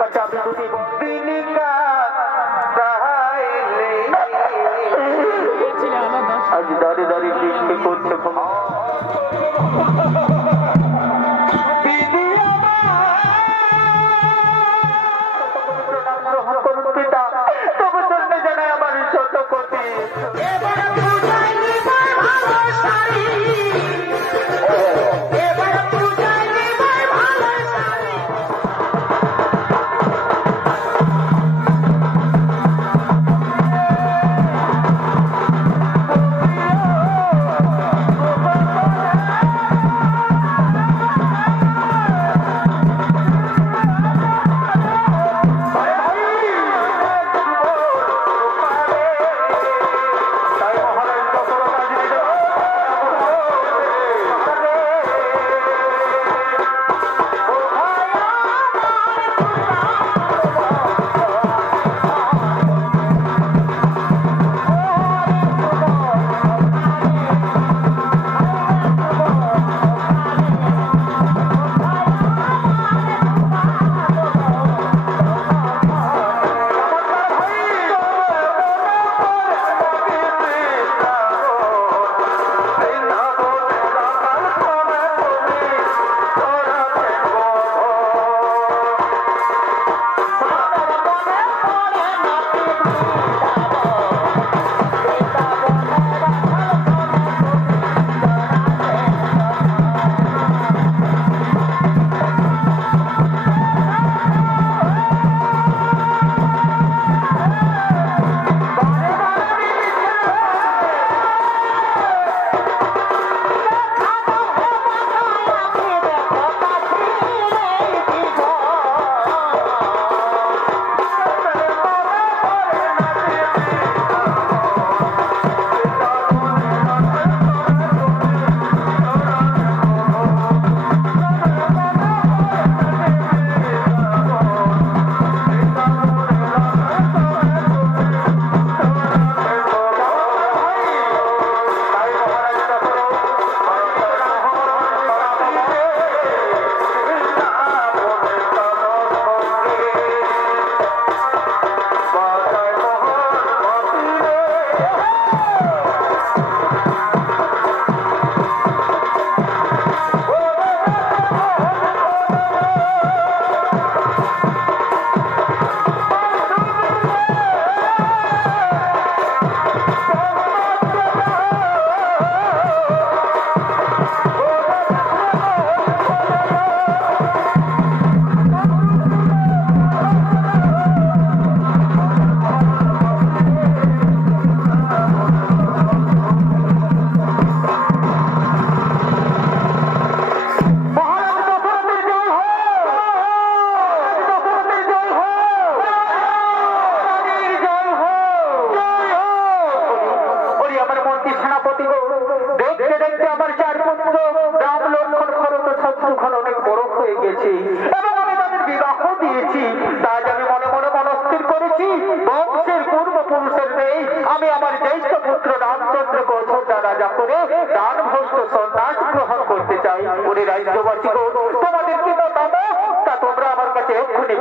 কাছে আমি যদি দিনিকা আজ দাঁড়িয়ে দাঁড়িয়ে বৃষ্টি করছে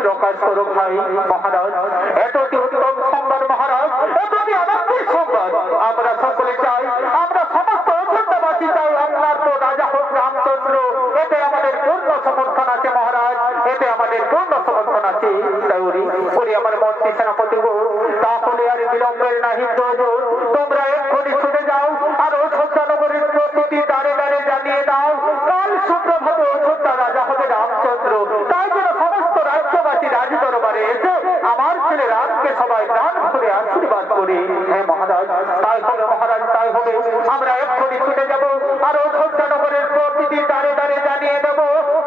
প্রকাশ করো ভাই মহারাজ। এতটি উত্তম সংবাদ মহারাজ, এতটি আনন্দের সংবাদ আমরা সকলে চাই, আমরা সমস্ত অযোধ্যাবাসী চাই আপনার তো রাজা হোক রামচন্দ্র। এতে আমাদের পূর্ণ সমর্থন আছে মহারাজ, এতে আমাদের পূর্ণ সমর্থন আছে। তাই ওরি আমার মন্ত্রী সেনাপতি গো, তাহলে আর বিলম্বের নাহি প্রয়োজন। তোমরা এক্ষুনি ছুটে যাও আর অযোধ্যানগরের প্রতিটি দাঁড়ে দাঁড়ে জানিয়ে দাও কাল সুপ্রভাতে অযোধ্যা রাজা হবে রামচন্দ্র। তাই যেন সমস্ত রাজ্যবাসী রাজ দরবারে এসে আমার ছেলে রামকে সবাই প্রাণ ভরে আশীর্বাদ করে। হ্যাঁ মহারাজ, তাই হবে মহারাজ, তাই হবে। আমরা এক্ষুনি ছুটে যাব আর অযোধ্যানগরের প্রতিটি দাঁড়ে দাঁড়ে জানিয়ে দেব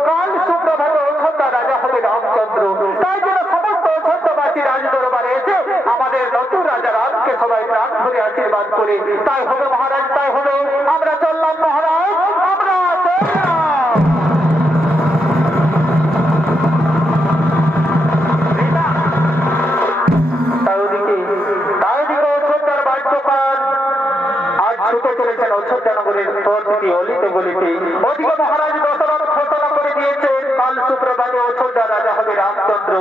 কাল সুপ্রভাতে অযোধ্যা রাজা হবে রামচন্দ্র। তাই যেন সমস্ত অযোধ্যাবাসী রাজ দরবারে এসে আমাদের নতুন রাজা রামকে সবাই প্রাণ ভরে আশীর্বাদ করে। তাই হবে মহারাজ, তাই হবে। আমরা চললাম মহারাজ, আমরা চললাম। ছুটে চলেছেন অযোধ্যানগরের প্রতিটি অলিতে গলিতে। ওদিকে মহারাজ দশরথ ঘোষণা করে দিয়েছেন কাল সুপ্রভাতে অযোধ্যা রাজা হবে রামচন্দ্র।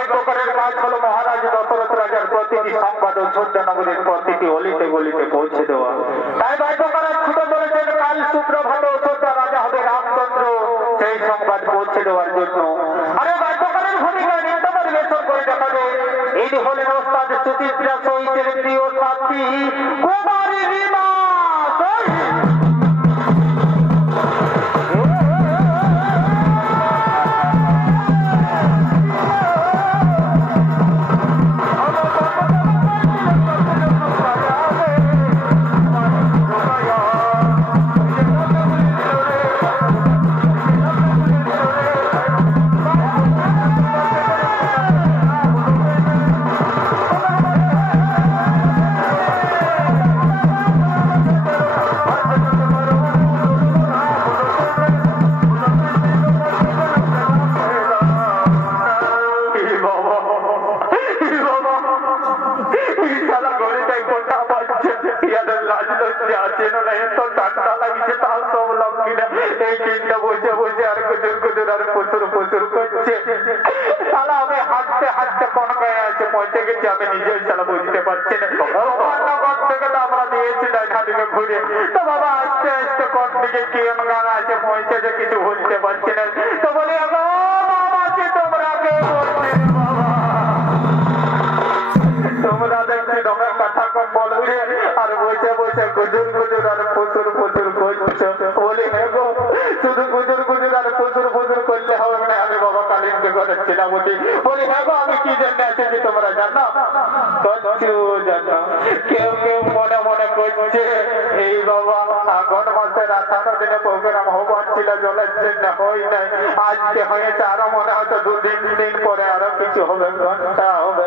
ভাই প্রকারের কাজ হলো মহারাজ দশরথ রাজার প্রতিটি সংবাদ অযোধ্যা নগরীর প্রতিটি অলিতে গলিতে পৌঁছে দেওয়া। তাই ভাই প্রকারের ছোট বলেছেন কাল সুপ্রভাত অযোধ্যা রাজা হবে রামচন্দ্র, সেই সংবাদ পৌঁছে দেওয়ার জন্য। আরে ভাই প্রকারের ভূমিকায় নিত্য পরিবেশন করে দেখাবে এই হলেন ওস্তাদ সুচিত্রা সহিতের প্রিয় সাথী কুমারী রিমা। কিছু বুঝতে পারছি না তো বলি তোমরা দেখছি তোমার কথা কম বলবে আর বসে বসে গুজুর গুজুর আর প্রচুর প্রচুর করছো। বলি হ্যাঁ গো, শুধু গুজুর গুজুর আর প্রচুর প্রচুর করলে হবে না। আমি বাবা কালিন্দে করেছিলাম বলি হ্যাঁ গো, আমি কি জন্য এসেছি তোমরা জানো? জানো কেউ কেউ মনে মনে করছে এই বাবা আগন মাসের 18 দিনে প্রোগ্রাম হবার ছিল, জলের জন্য হয় নাই, আজকে হয়েছে, আরো মনে হয়তো 2-3 দিন পরে আরো কিছু হবে, ঘন্টা হবে।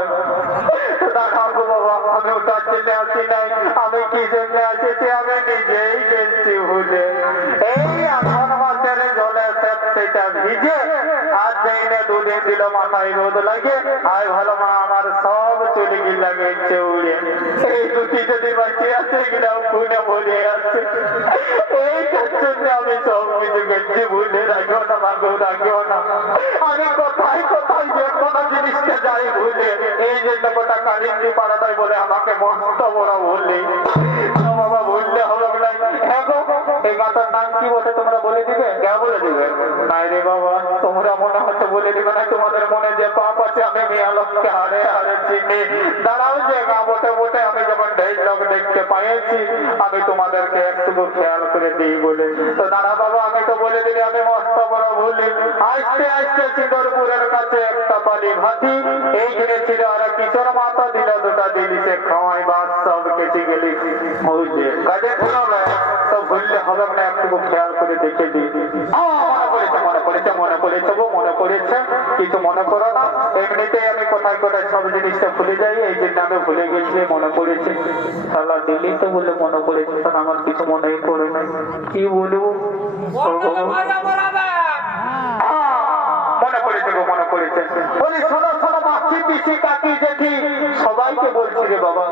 বাবা আমি ওটার জন্য আসি নাই, আমি কি জন্য এসেছি আমি নিজেই গেছি ভুলে। এই আগন মাসের জলে সেটা ভিজে আর যাই না 2 দিন দিল মাথায় রোদ লাগে, আয় ভালো মা আমার সব চলে গিয়ে লাগেছে উড়ে। এই দুটি যদি বাঁচি আছে গিলাম পুনে বলে আছে, এইটার জন্য আমি সব কিছু করছি, ভুলে রাখো না মাগো রাখো না। আমি কোথায় কোথায় যে কোনো জিনিসটা যাই ভুলে, এই জন্য গোটা কালিন্দি পাড়াটাই বলে আমাকে মস্ত বড় বললি বাবা, বললে হবে না। হ্যাঁ গো, এই গাঁটার নাম কি বলছে তোমরা বলে দিবে? কে বলে দিবে? নাই রে বাবা, তোমরা মনে হচ্ছে বলে দিবে না, তোমাদের মনে যে পাপ আছে আমি মেয়া লোককে হারে হারে চিনি। দাঁড়াও যে গা বটে বটে আমি যখন ঢের লোক দেখতে পাইছি আমি তোমাদেরকে একটু খেয়াল করে দিই বলে। তো দাঁড়া বাবা, আমি তো বলে দিলে আমি মস্ত বড় ভুলি। আস্তে আস্তে সিঙ্গরপুরের কাছে একটা বালি ভাতি এইখানে ছিল, আর কিশোর মাতা দিল 2টা জিনিসে খাওয়াই বাস সব কেটে গেলি বুঝলে কাজে ঘুরাবে। তো ভুললে হবে না, একটু খেয়াল করে দেখে দিই। মনে পড়েছে মনে পড়েছে গো, মনে পড়েছে, কিছু মনে করো না। এমনিতেই আমি কোথায় কোথায় সব জিনিসটা ভুলে যাই, এই জন্য আমি ভুলে গেছি, মনে পড়েছে। সালা দিল্লি তো বলে মনে পড়েছে, তখন আমার কিছু মনেই পড়ে নাই, কি বলবো। মনে পড়েছে গো, মনে পড়েছে। বলি শোনো শোনো মাসি পিসি কাকি জেঠি সবাইকে বলছি রে বাবা,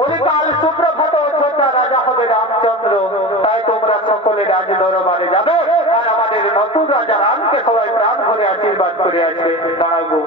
বলি কাল সুপ্রভাত অযোধ্যা রাজা হবে রামচন্দ্র, তাই তোমরা সকলে রাজ দরবারে যাবে আর আমাদের নতুন রাজা রামকে সবাই প্রাণ ভরে আশীর্বাদ করে আসবে। দাঁড়াবো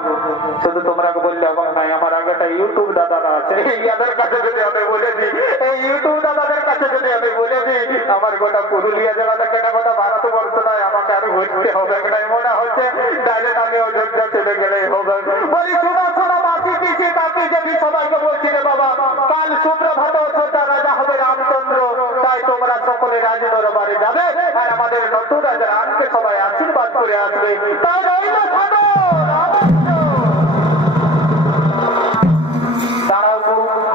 শুধু তোমরা বললে আমার নাই, আমার আগেটা ইউটিউব দাদারা আছে, ইয়াদের কাছে যদি আমি বলে দিই, এই ইউটিউব দাদাদের কাছে যদি আমি বলে দিই, আমার গোটা পুরুলিয়া জেলাটা কেন গোটা ভারতবর্ষ নয়, আমাকে আর ঘুরতে হবে নাই, মনে হচ্ছে ডাইরেক্ট আমি অযোধ্যা চলে গেলেই হবে। বলি শোনো শোনো মাসি পিসি কাকি যদি সবাইকে বলছি রে বাবা, কাল সুপ্রভাত অযোধ্যা রাজা হবে রামচন্দ্র, তাই তোমরা সকলে রাজ দরবারে যাবে আর আমাদের নতুন রাজা রামকে সবাই আশীর্বাদ করে আসবে। তাই রইল শোনো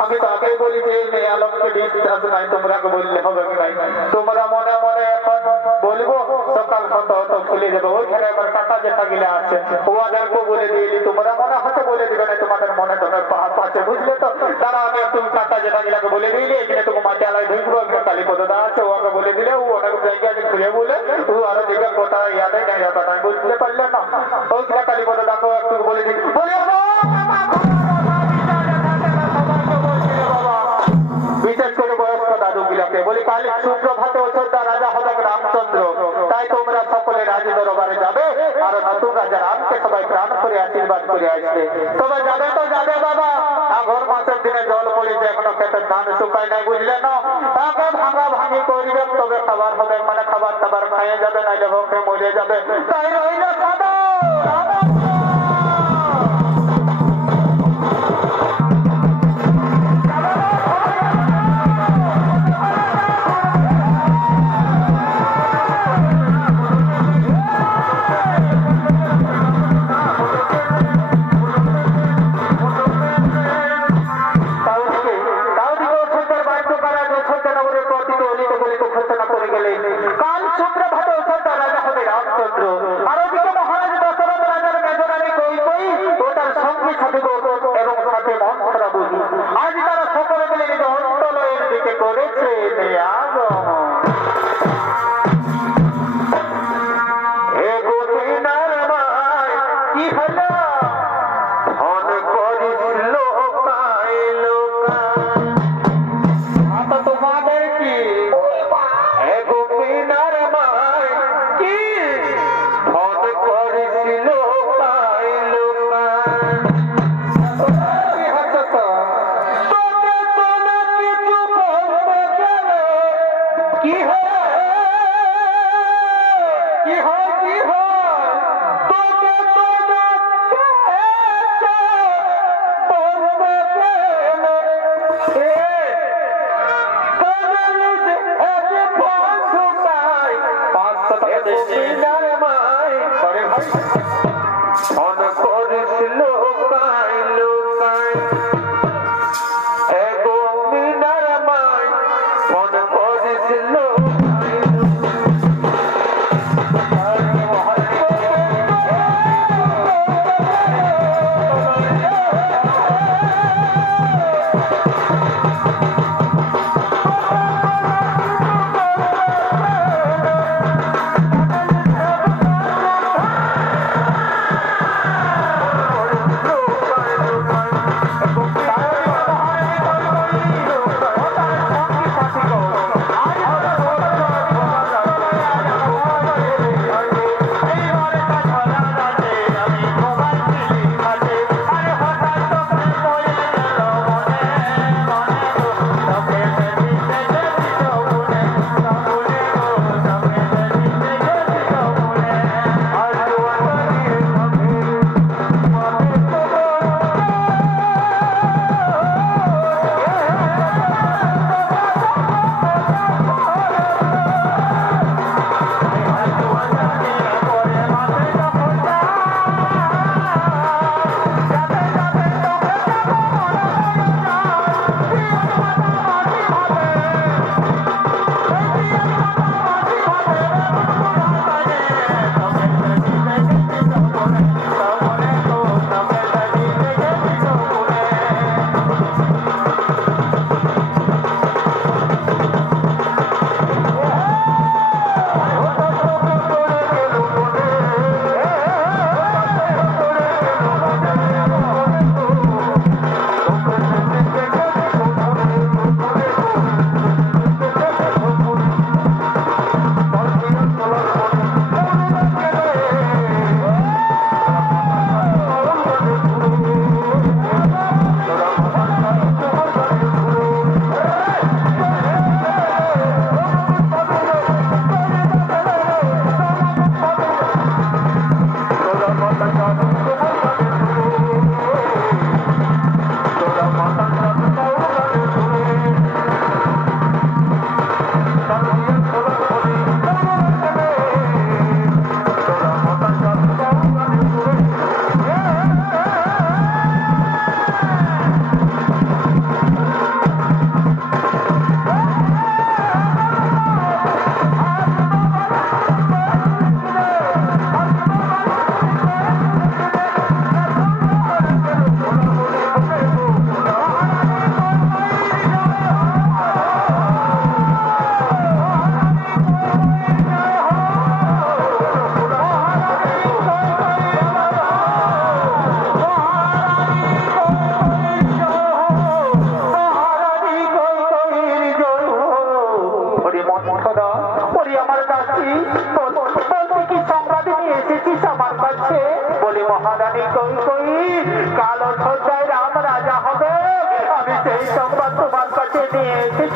আমি তো আগেই বলি যে মেয়ে আলমকে বিশ্বাস নাই, তোমরা বললে হবে নাই। তোমরা মনে মনে এখন বলবো সকাল হতো হতো ভুলে যাবে, ওইখানে আমার কাটা যেটা গিলে আছে ওদেরকে বলে দিলি, তোমরা মনে হতে বলে দিবে না, তোমাদের মনে তোমার পাপ আছে বুঝলে তো। তারা আমি তুমি কাটা যেটা গিলাকে বলে দিলি, এখানে তুমি মাটিয়ালায় ঢুকবো, একটা কালীপদা আছে ওকে বলে দিলে, ও অনেক জায়গায় ঘুরে বলে ও আরো দিকে কোথা ইয়াদে নাই, কথা বুঝতে পারলে না। ওইখানে কালীপদা ডাকো একটু বলে দিই, বলে বিশেষ করে বয়স্ক দাদু গুলাকে বলি কাল সুপ্রভাতে অযোধ্যা রাজা হবে রামচন্দ্র, তাই তোমরা সকলে রাজ দরবারে যাবে আর নতুন রাজা রামকে সবাই প্রাণ করে আশীর্বাদ করে আসবে। তবে যাবে তো যাবে বাবা, আগর মাসের দিনে জল পড়েছে, এখনো খেতে ধান শুকায় নাই, বুঝলে না? আগে ভাঙা ভাঙি করবে, তবে খাবার হবে, মানে খাবার টাবার খাইয়ে যাবে, নাইলে ভোগে মরে যাবে। তাই রইল সাদা কাল শুক্র ভাতে রাজা হবে রামচন্দ্র, আর ওদিকে মহারাজ দশরথ রাজার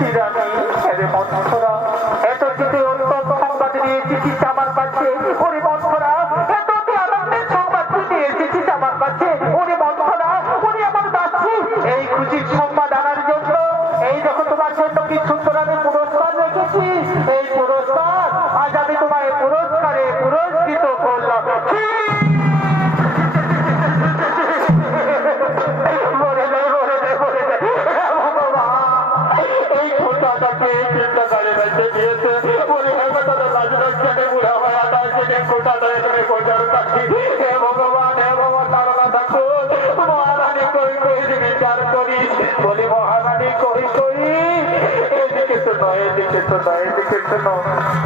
রানী আরে মন্থরা এত চিঠি উত্তম সংবাদ নিয়ে এসেছিস আমার কাছে ওরে মন্থরা এত তুই আনন্দের সংবাদ নিয়ে এসেছিস আমার কাছে ওরে মন্থরা ওরে আমার দাসী এই খুশির সংবাদ আনার জন্য এই দেখো তোমার জন্য কি সুন্দর আমি পুরস্কার রেখেছি এই পুরস্কার আজ আমি তোমায় পুরস্কারে পুরস্কৃত করলাম বলি মহারানী কই কই এদিকে শোনো এদিকে শোনো এদিকে শোনো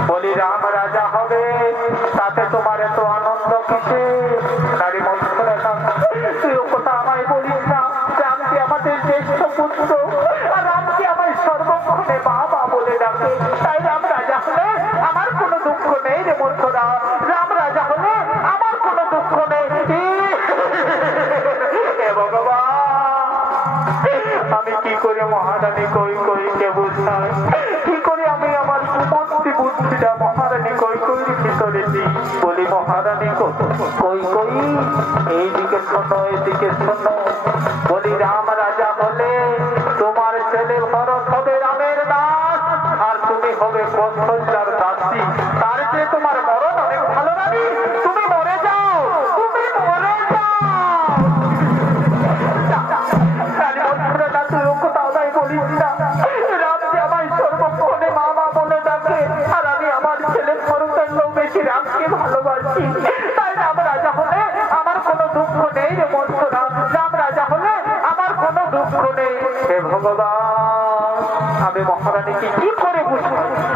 বলি রাম রাজা হবে তাতে তোমার এত আনন্দ কিসে নারী মন্থরা তুই ও কথা আমায় বলিস না রামকে আমাদের জ্যেষ্ঠ পুত্র আর রামকে আমার সর্বক্ষণে বাবা বলে ডাকে তাই রাম রাজা হলে আমার কোনো দুঃখ নেই রে মন্থরা রাম রাজা হলে আমার কোনো দুঃখ নেই হে ভগবান আমি কি করে মহারানী কই কই কে বুঝাই কি করে আমি আমার সুমন্ত্রী বুদ্ধিটা মহারানী কই কই ভিতরে দিই বলি মহারানী কই কই এইদিকে শোনো এইদিকে শোনো বলি রাম রাজা হলে তোমার ছেলে ভরত হবে রামের দাস আর তুমি হবে কৌশল্যার দাসী তার যে তোমার মরণ অনেক ভালো রানী তুমি মরে যাও তুমি মরে যাও রামকে ভালোবাসি তাই রাম রাজা হলে আমার কোনো দুঃখ নেই রে মন্থরা রাম রাজা হলে আমার কোনো দুঃখ নেই হে ভগবান আমি মহারানীকে কি করে বুঝবো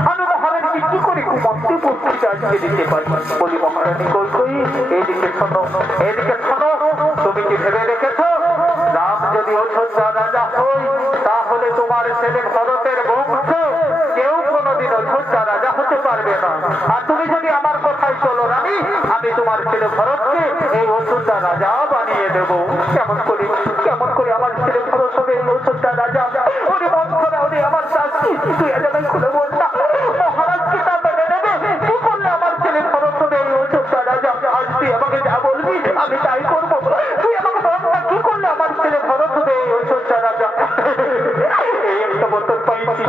আমি মহারানীকে কি করে কুমন্ত্রী পুত্রীকে আজকে দিতে পারি বলি মহারানী কই কই এদিকে শোনো এদিকে শোনো তুমি কি ভেবে রেখেছো রাম যদি অযোধ্যা রাজা হই তাহলে তোমার ছেলে ভরতের বংশ কেউ কোনোদিন অযোধ্যা রাজা হতে পারবে না আর তুমি যদি আমার কথাই চলো রানী আমি তোমার ছেলে ভরতকে এই অযোধ্যা রাজা বানিয়ে দেবো কেমন করে আমার ছেলে ভরত হবে এই অযোধ্যা রাজা ওরে মন্থরা ওরে আমার শাস্তি তুই আজ আমি খুলে বল না মহারাজকে তা মেনে নেবে কি করলে আমার ছেলে ভরত হবে এই অযোধ্যা রাজা আজ তুই আমাকে যা বলবি আমি তাই করবো তুই আমাকে বল না কি করলে আমার ছেলে ভরত হবে এই অযোধ্যা রাজা এই একটা বোতল পাইছি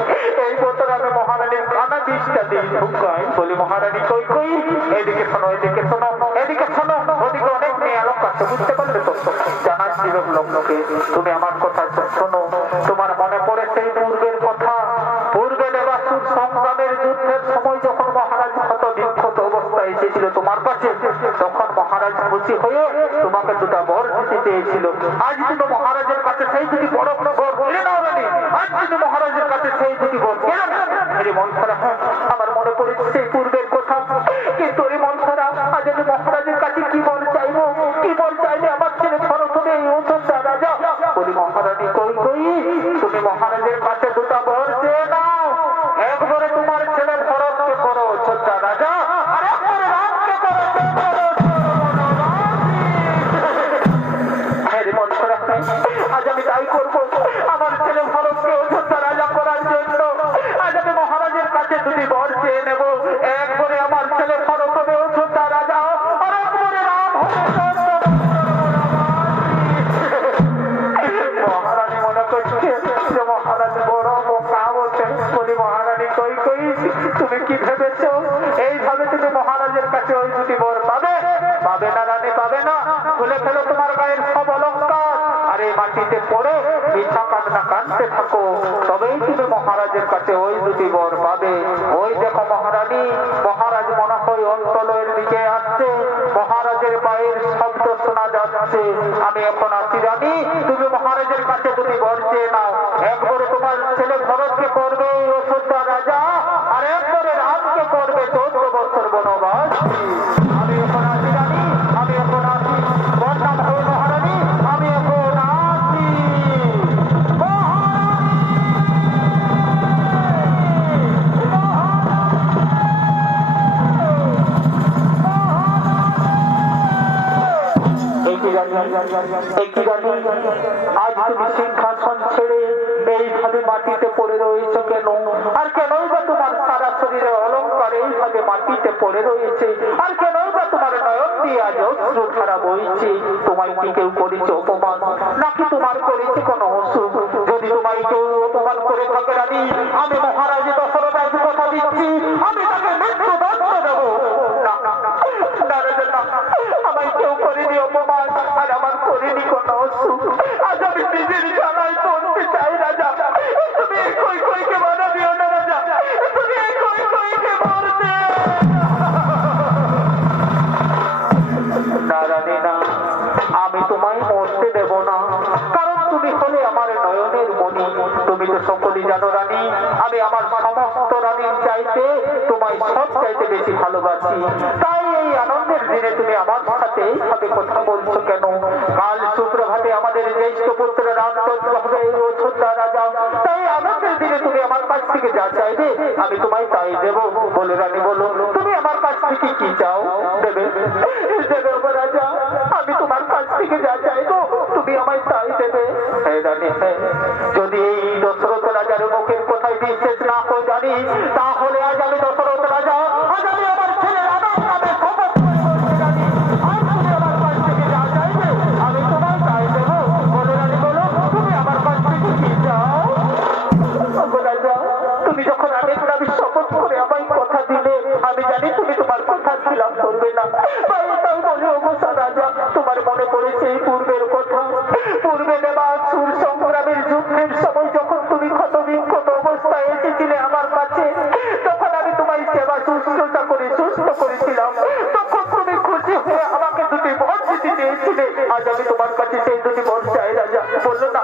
এই বোতল আমি মহারানীর কানা বিষটা দিই ঢুকাই বলি মহারানী কই কই এদিকে শোনো এদিকে শোনো এদিকে শোনো ওদিকে অনেক মেয়ে আলোক আছে বুঝতে পারলে তো জানাচ্ছি লোককে তুমি আমার কথা শোনো তোমার মনে পড়ে সেই পূর্বের কথা পূর্বে দেবাসুর সংগ্রামের যুদ্ধের সময় যখন মহারাজ ক্ষত বিক্ষত অবস্থায় এসেছিল তোমার কাছে তখন মহারাজ খুশি হয়ে তোমাকে দুটা বর দিতে চেয়েছিল আজ তুমি মহারাজের কাছে সেই দুটি বড় বড় বর বলে নাও রানী আজ তুমি মহারাজের কাছে সেই দুটি বর কেন মেরে মন খারাপ আমার মনে পড়েছে সেই পূর্বের কথা কিন্তু ওই মন খারাপ আজ আমি মহারাজের কাছে কি বল চাইবো কি বল চাইলে আমার ছেলে ভরত হবে এই অযোধ্যা রাজা বলি মহারানী কই কই তুমি মহারাজের কাছে দুটা বর চেয়ে নাও একবারে তোমার ছেলে ভরতকে করো অযোধ্যা রাজা আর একবারে রামকে করো আজ আমি তাই করবো আমার ছেলে ভরতকে অযোধ্যা রাজা করার জন্য আজ আমি মহারাজের কাছে দুটি বর চেয়ে নেবো একবারে আমার ছেলে ভরত হবে অযোধ্যা রাজা আর একবারে রাম মহারানী মনে করছে যে মহারাজ বড় বোকা বলছে বলি মহারানী কই কই তুমি কি ভেবেছ এইভাবে তুমি মহারাজের কাছে ওই দুটি বর পাবে পাবে না রানী পাবে না খুলে ফেলো তোমার গায়ের সব অলঙ্কার আর এই মাটিতে পড়ে মিঠা কান্না কাঁদতে থাকো তবেই তুমি মহারাজের কাছে ওই দুটি বর পাবে ওই দেখো মহারানী মহারাজ মনে হয় অন্তলের দিকে আসছে মহারাজের পায়ের শব্দ শোনা যাচ্ছে আমি এখন আসি রানী তুমি মহারাজের কাছে দুটি বর চেয়ে নাও একবারে তোমার ছেলে ভরতকে করবে অযোধ্যা রাজা আর একবারে রামকে করবে 14 বছর বনবাস আমি এখন আসি রানী আমি এখন আসি বর্ণাম হয়ে মহারানী আমি এখন আসি এই কি রানী, আজ তুমি সিংহাসন ছেড়ে এইভাবে মাটিতে পড়ে রয়েছ কেন? আর কেনই বা তোমার সারা শরীরে অলঙ্কার এইভাবে মাটিতে পড়ে রয়েছে? আর কেনই বা তোমার নয়ন দিয়ে আজ অশ্রুধারা বইছে? তোমায় কি কেউ করেছে অপমান, নাকি তোমার করেছে কোনো অসুখ? যদি তোমায় কেউ অপমান করে থাকে রানী, আমি মহারাজ দশরথ আজ কথা দিচ্ছি, আমি তাকে মৃত্যুদণ্ড দেবো। না না না, আমায় কেউ করেনি অপমান, আর আমার করেনি কোনো অসুখ। আজ আমি নিজের জানায় করতে চাই রাজা। তুমি এই কইকে মারা দিও না রাজা, তুমি এই কইকে মারতে না রানী না, আমি তোমায় মরতে দেব না, কারণ তুমি হলে আমার নয়নের মণি। তুমি তো সকলেই জানো রানী, আমি আমার সমস্ত রানীর চাইতে তোমায় সব চাইতে বেশি ভালোবাসি। তাই এই আনন্দের দিনে তুমি আমার সাথে এইভাবে কথা বলছো কেন? কাল সুপ্রভাতে আমাদের জ্যেষ্ঠ পুত্র রামচন্দ্র হবে অযোধ্যা রাজা। তাই আনন্দের দিনে তুমি আমার কাছ থেকে যা চাইবে আমি তোমায় তাই দেব। বলো রানী, বলো তুমি আমার কাছ থেকে কি চাও? দেবে দেবে গো রাজা, আমি তোমার কাছ থেকে যা চাইবো তুমি আমায় তাই দেবে। হ্যাঁ রানী, হ্যাঁ। যদি এই দশরথ রাজার মুখের কথায় বিশ্বাস না হয় জানি, তাহলে আজ আমি দশরথ রাজা, আজ আমি আমার ছেলে রামের নামে শপথ করে বলছি রানী, আজ তুমি আমার কাছ থেকে যা চাইবে আমি তোমায় তাই দেবো। বলো রানী, বলো তুমি আমার কাছ থেকে কি চাও? রাজা, তুমি যখন রামের নামে শপথ করে আমায় কথা দিলে, আমি জানি তুমি তোমার কথা খিলাফ করবে না। তাই বলে অবস্থা রাজা, তোমার মনে পড়েছে এই পূর্বের কথা? পূর্বে দেবাসুর সংগ্রামের যুদ্ধের সময় যখন তুমি ক্ষতবিক্ষত অবস্থায় এসেছিলে আমার কাছে, তখন আমি তোমায় সেবা শুশ্রূষা করে সুস্থ করেছিলাম। তখন তুমি খুশি হয়ে আমাকে দুটি বর দিতে চেয়েছিলে। আজ আমি তোমার কাছে সেই দুটি বর চাই রাজা। বললো না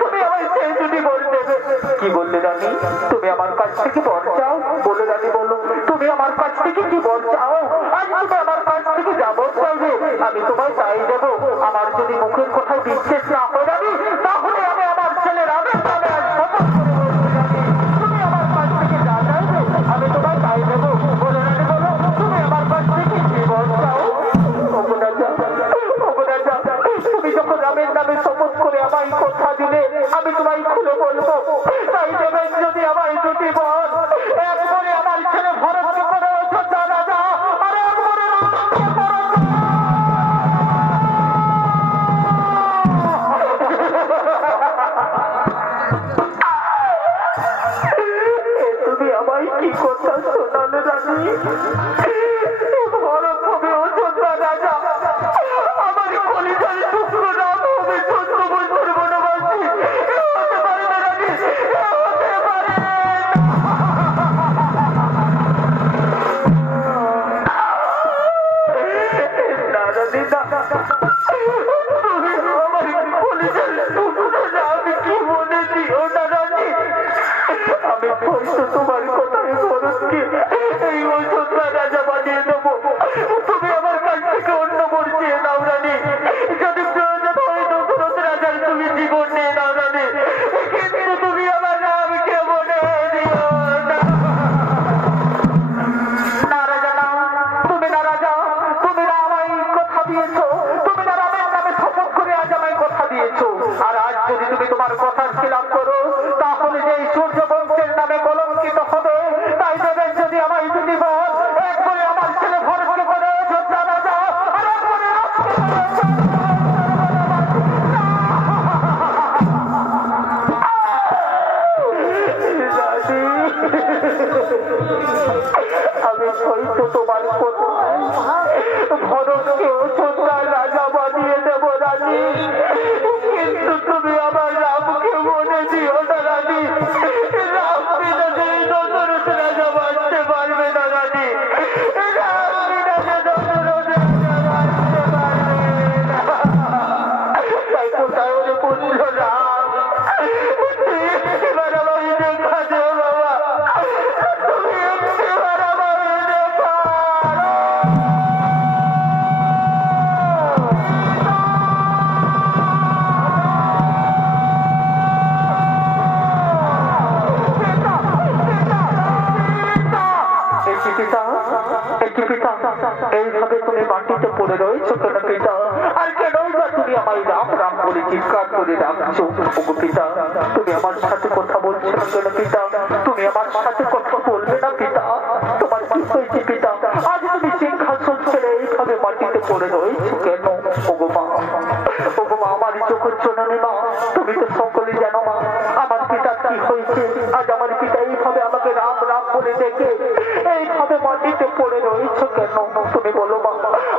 তুমি আমায় সেই দুটি বর দেবে। কি বললে রানী, তুমি আমার কাছ থেকে বর চাও? বলো রানী, বলো তুমি আমার কাছ থেকে কি বর চাও? আজ তুমি আমার কাছ থেকে যা বর চাইবে আমি তোমায় তাই দেবো। আমার যদি মুখের কথায় বিশ্বাস না হয় রানী, তাহলে আমি আমার ছেলে রামের নামে আজ শপথ করে বলছি রানী, তুমি আমার কাছ থেকে যা চাইবে আমি তোমায় তাই দেবো। বলো রানী, বলো তুমি আমার কাছ থেকে কি বর চাও? ওগো রাজা, ওগো রাজা, তুমি যখন রামের নামে শপথ করে আমায় কথা দিলে আমি তোমায় খুলে বলবো, তাই দেবেন যদি আমায় দুটি বর। একবারে আমার ছেলে ভরতকে করে অযোধ্যা রাজা, আর একবারে রামকে করে তুমি আমায় কি কথা শোনালে রানী? ভরত হবে অযোধ্যা রাজা, আমার কলিজার টুকরো রাম হবে 14 বছর বনবাসী। হতে পারে না রানী, হতে পারে না রানী, না তুমি আমার কলিজার টুকরো রাম কি মনে দিও না রানী। আমি হয়তো তোমার কথায় ভরতকে এই অযোধ্যা রাজা বানিয়ে দেবো। তুমি আমার কাছ থেকে অন্য বর চেয়ে নাও রানী, যদি প্রয়োজন হয় দশরথ রাজার তুমি জীবন নিয়ে নাও রানী, কিন্তু তুমি আমার রামকে মনে দিও না। না রাজা, না তুমি না রাজা, তুমি না আমায় কথা দিয়েছো, তুমি না রামের নামে শপথ করে আজ আমায় কথা দিয়েছো। আর আজ যদি তুমি তোমার কথার খিলাফ করো, তাহলে যে সূর্য বংশের নামে কলঙ্কিত হবে। তাই দেবেন যদি আমায় দুটি বর, একবারে আমার ছেলে ভরতকে করে অযোধ্যা রাজা, আর একবারে আমি হয়তো তোমার কথায় ভরতকে অযোধ্যা রাজা বানিয়ে দেবো রানী, কিন্তু তুমি আমার রামকে মনে দিও না রানী। রাম বিনা যে দশরথ রাজা বাঁচতে পারবে না রানী, রাম বিনা যে দশরথ রাজা বাঁচতে পারবে না। তাই কোথায় ওরে পুত্র রাম, এবার আমায় দেখা দেও বাবা, তুমি একবার আমায় দেখা। এইভাবে তুমি মাটিতে পড়ে রয়েছো কেন পিতা? আর কেন তুমি আমায় রাম রাম বলে চিৎকার করে ডাকছো। ওগো পিতা, তুমি আমার সাথে কথা বলছো না কেন পিতা? তুমি আমার সাথে কথা বলবে না পিতা? তোমার কি হয়েছে পিতা? আজ তুমি সিংহাসন ছেড়ে এইভাবে মাটিতে পড়ে রয়েছো কেন? ওগো মা, ওগো মা, আমার চোখের জননী মা, তুমি তো সকলে জানো মা আমার পিতার কি হয়েছে। আজ আমার পিতা এইভাবে আমাকে রাম রাম বলে ডেকে এইভাবে মাটিতে পড়ে রয়েছো কেন? তুমি বলো মা,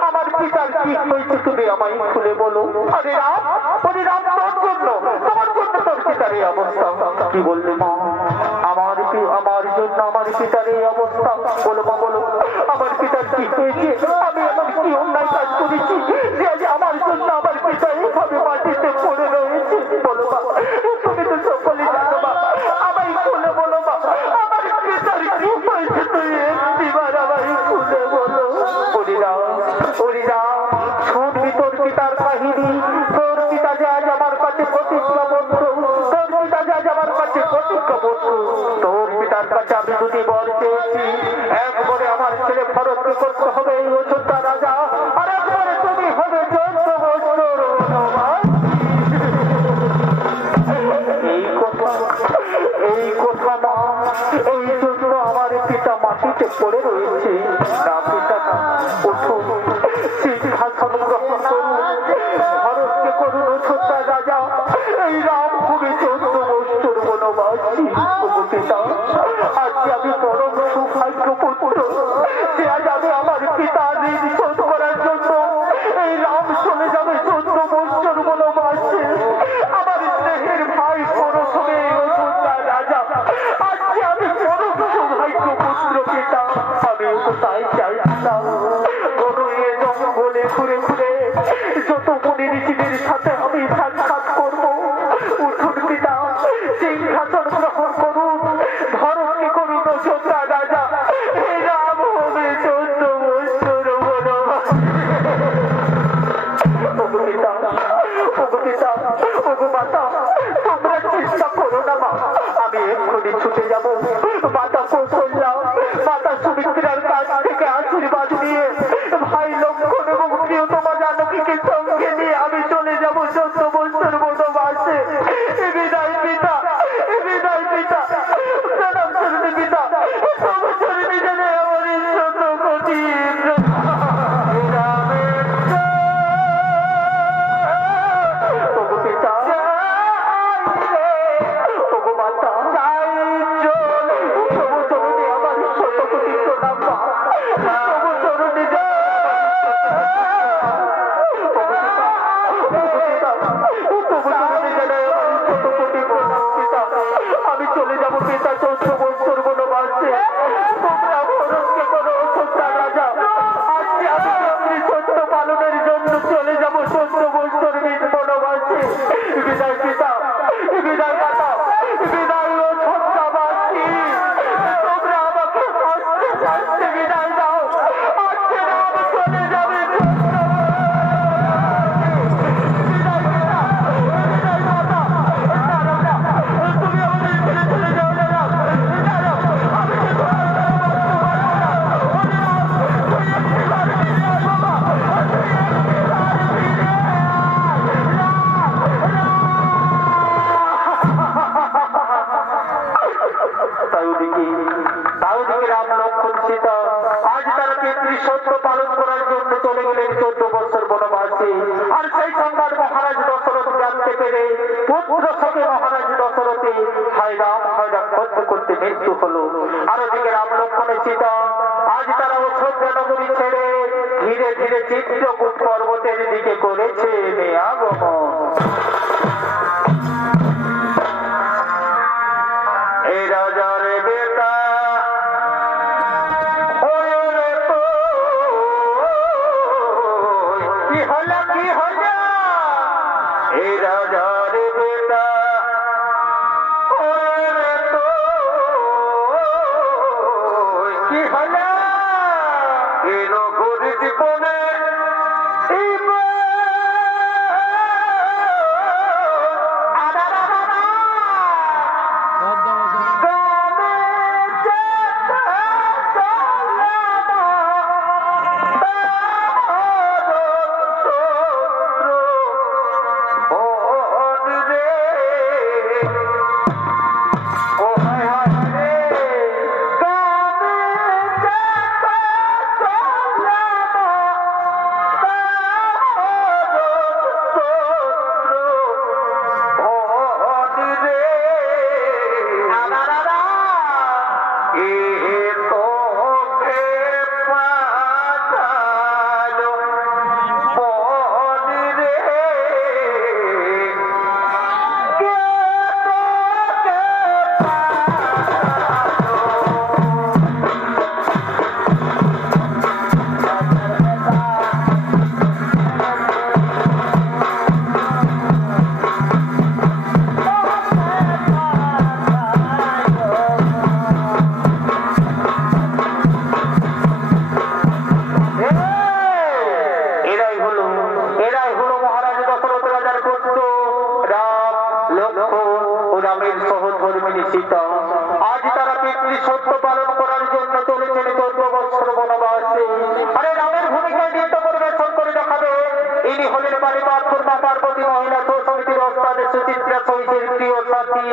আমার পিতার কি হয়েছে? তুমি আমায় খুলে বলো। আরে রাম, ওরে রাম, তোর জন্য, তোমার জন্য তোর পিতার এই অবস্থা। কি বললে মা? আমার জন্য আমার পিতার এই অবস্থা? বলো মা, বলো আমার পিতার কি হয়েছে? আমি এমন কি অন্যায় কাজ করেছি যে আজ আমার জন্য আমার পিতা এইভাবে মাটিতে পড়ে রয়েছে? বলো মা, তুমি তো সকলে জানো মা, আমায় খুলে বলো মা, আমার পিতার কি হয়েছে? তুই একটিবার আমায় খুলে বলো। হরিরাম, হরিরাম, শুনবি তোর পিতার কাহিনী। তোর পিতা যে আজ আমার কাছে প্রতিজ্ঞাবদ্ধ, তোর পিতা যে আজ আমার কাছে প্রতিজ্ঞাবদ্ধ। তোর পিতার কাছে আমি দুটি বর চেয়েছি। একবারে আমার ছেলে ভরতকে করতে হবে এই অযোধ্যা রাজা, আর একবারে তুমি হবে 14 বছর বনবাস। এই কথা মা, এই জন্য আমার পিতা মাটিতে পড়ে রয়েছে। না পিতা না, ওঠো, সিংহাসন গ্রহণ করুন, ভারতকে করুন অযোধ্যা রাজা। এই রাম ভূমি 14 বছর বনবাসী। ওগো পিতা, আজকে আমি পরম সৌভাগ্য পুত্র যে আজ আমি আমার পিতার ঋণ শোধ করার জন্য এই রাম চলে যাবে 14 বছর বনবাসে। আমার স্নেহের ভাই পরশমে অযোধ্যা রাজা, আজকে আমি পরম সৌভাগ্য পুত্র পিতা। আমি তো তাই চাই না, বনে জঙ্গলে ঘুরে ঘুরে যত মুনি ঋষিদের সাথে আমি সাক্ষাৎ করবো। উঠুন পিতা, সিংহাসন গ্রহণ করুন, ধরনকে করুন অযোধ্যা রাজা। এই রাম হবে 14 বছর বনবাস। ওগো পিতা, ওগো পিতা, ওগো মাতা, তোমরা চিন্তা করো না মা, আমি এক্ষুনি ছুটে যাবো মাতা কৌশল্যা, মাতা সুমিত্রার কাছ থেকে আশীর্বাদ নিয়ে ভাই লক্ষ্মণ এবং প্রিয়তমা জানকীকে সঙ্গে নিয়ে আমি চলে যাবো 14 বছর বনবাসে। বিদায় পিতা, বিদায় পিতা, প্রণাম চরণে পিতা, তবু চরণে জানে আমার শত কোটি আমি চলে যাবো পিতা 14 বছর বনবাসে। তোমরা ভরতকে করো অযোধ্যা রাজা। আজকে আমি অগ্নি সত্য পালনের জন্য চলে যাবো 14 বছর বনবাসে। বিদায় পিতা, বিদায় মাতা, বিদায় অযোধ্যাবাসী। তোমরা আমাকে কষ্টে কষ্টে বিদায় দাও। আজকে রাম চলে যাবে 14 রাম লক্ষ্মণ সীতা আজ তারা পিতৃসত্য পালন করার জন্য চলে গেলেন 14 বছর বনবাসে। আর সেই সংবাদ মহারাজ দশরথ জানতে পেরে পুত্র শোকে মহারাজ দশরথে হায় রাম করতে করতে মৃত্যু হলো। আর ওদিকে রাম লক্ষ্মণের সীতা আজ তারা অযোধ্যা নগরী ছেড়ে ধীরে ধীরে চিত্রকূট পর্বতের দিকে করেছে আগমন। এই রাজার বেটা কি হলো, কি হলো? এই রাজার বেটা কি হলো? এই নগর জীবনে ও লক্ষ্মণ ও রামের সহধর্মিণী সীতা আজ তারা পিতৃ সত্য পালন করার জন্য চলেছেন 14 বৎসর বনবাসে। আরে রামের ভূমিকায় নৃত্য পরিবেশন করে দেখাবে ইনি হলেন বালিপাথর মা পার্বতী মহিলা সমিতির ওস্তাদ সুচিত্রা সহিতের প্রিয় সাথী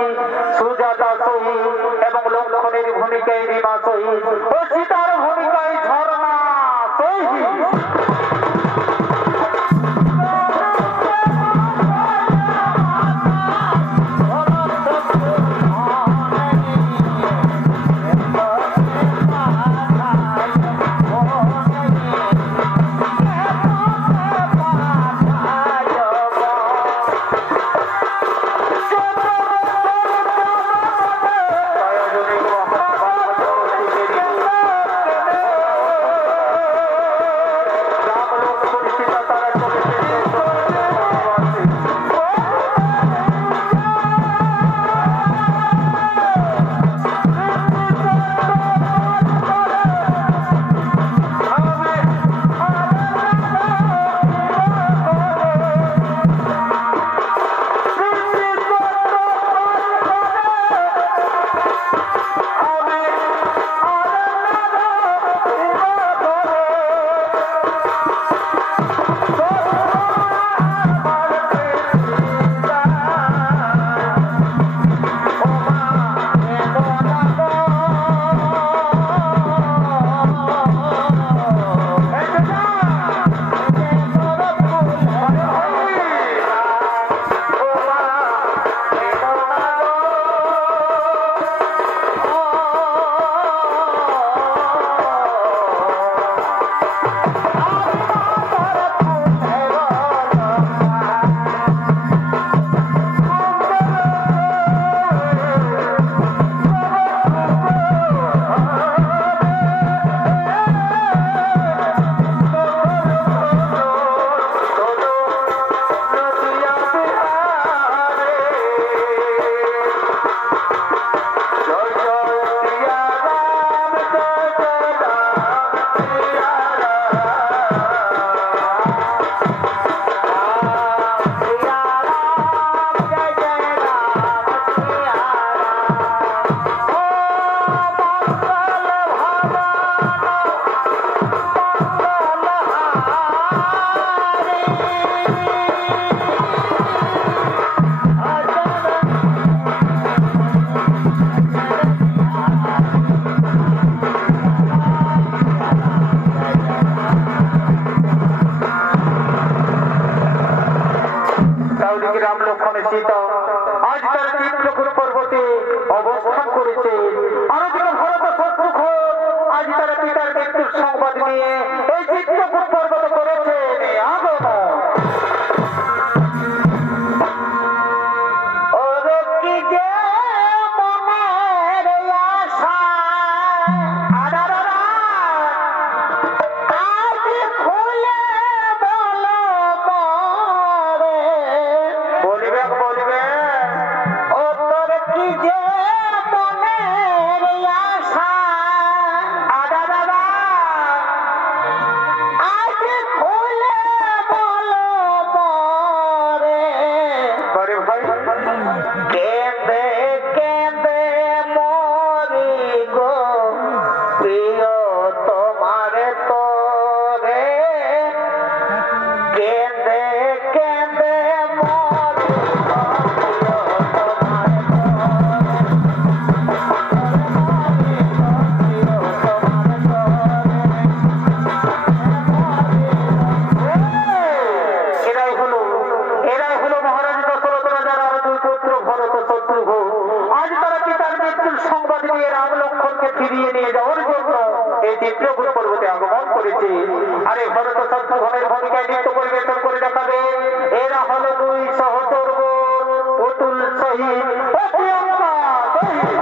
সুজাতা সহিত এবং লক্ষ্মণের ভূমিকায় রিমা সহিত ও সীতার ভূমিকায় ঝর্ণা সহিত। রাম লক্ষ্মণ সীতা আজ তার চিত্রকূট পর্বতে অবস্থান করেছে। আরো দিকে ভরত শত্রুঘ্ন আজ তারা পিতার মৃত্যুর সংবাদ নিয়ে এই চিত্রকূট পর্বত করেছে আগমন। আরে ভরত শত্রুঘ্নের ভূমিকায় নৃত্য পরিবেশন করে দেখাবে এরা হলো দুই সহচর্য পুতুল সহিত প্রিয়ঙ্কা সহিত।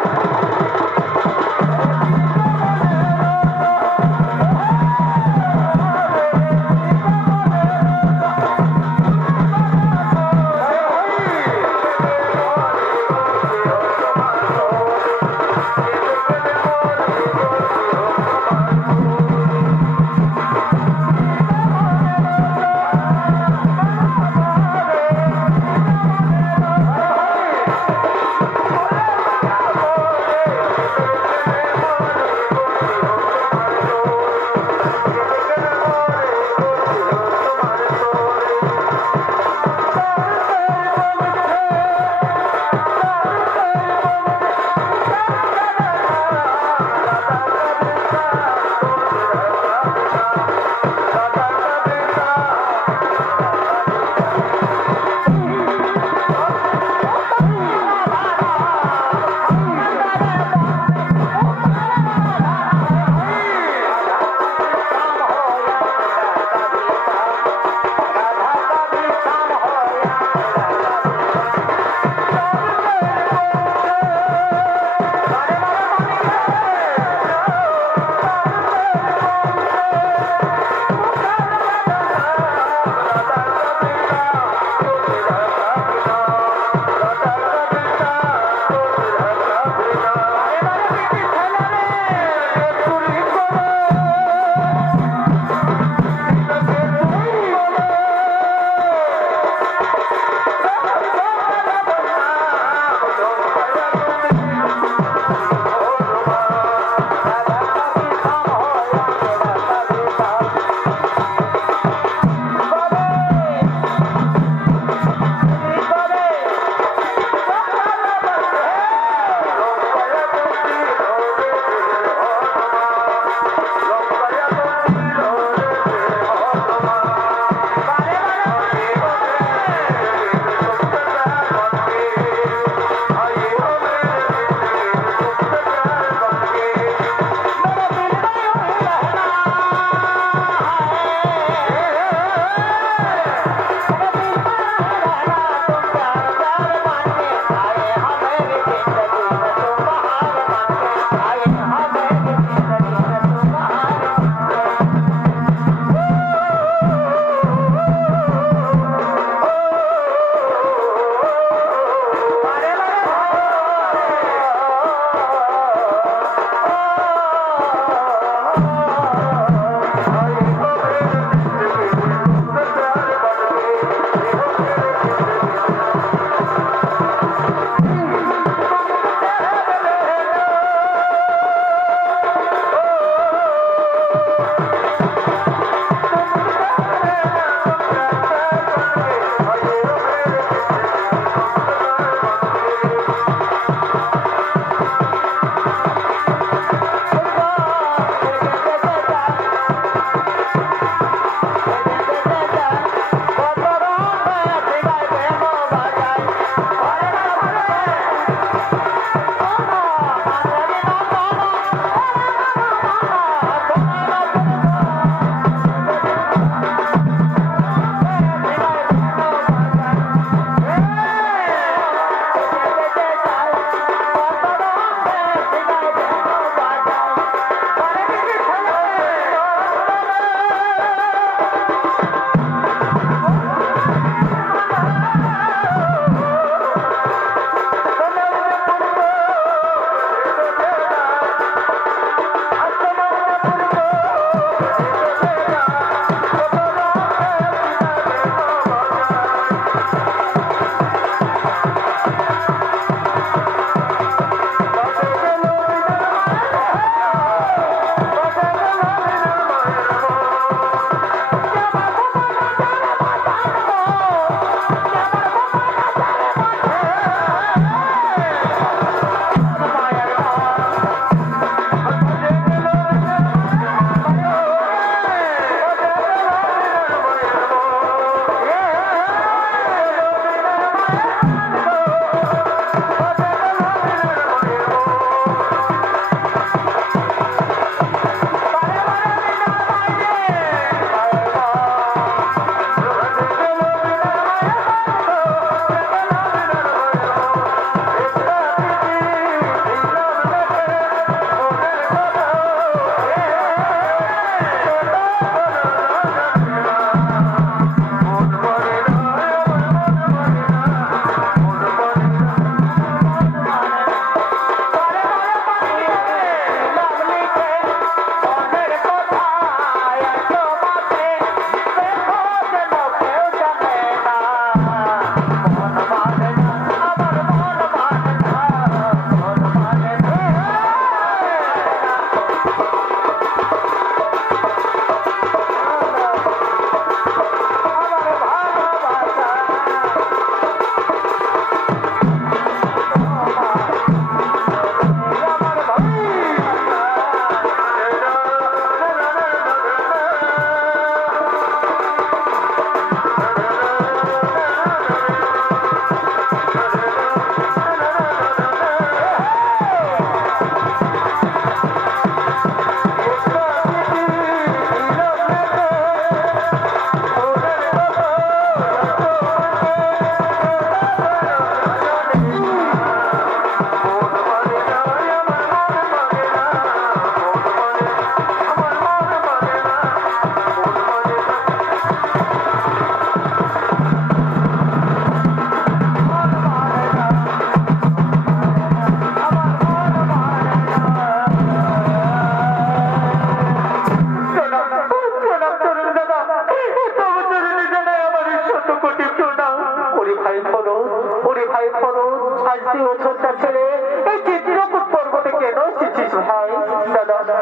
ওরে ভাই ফরজ, আজ তুই অযোধ্যা ছেড়ে এই চিত্রকূট পর্বতে কেন এসেছিস ভাই? দাদা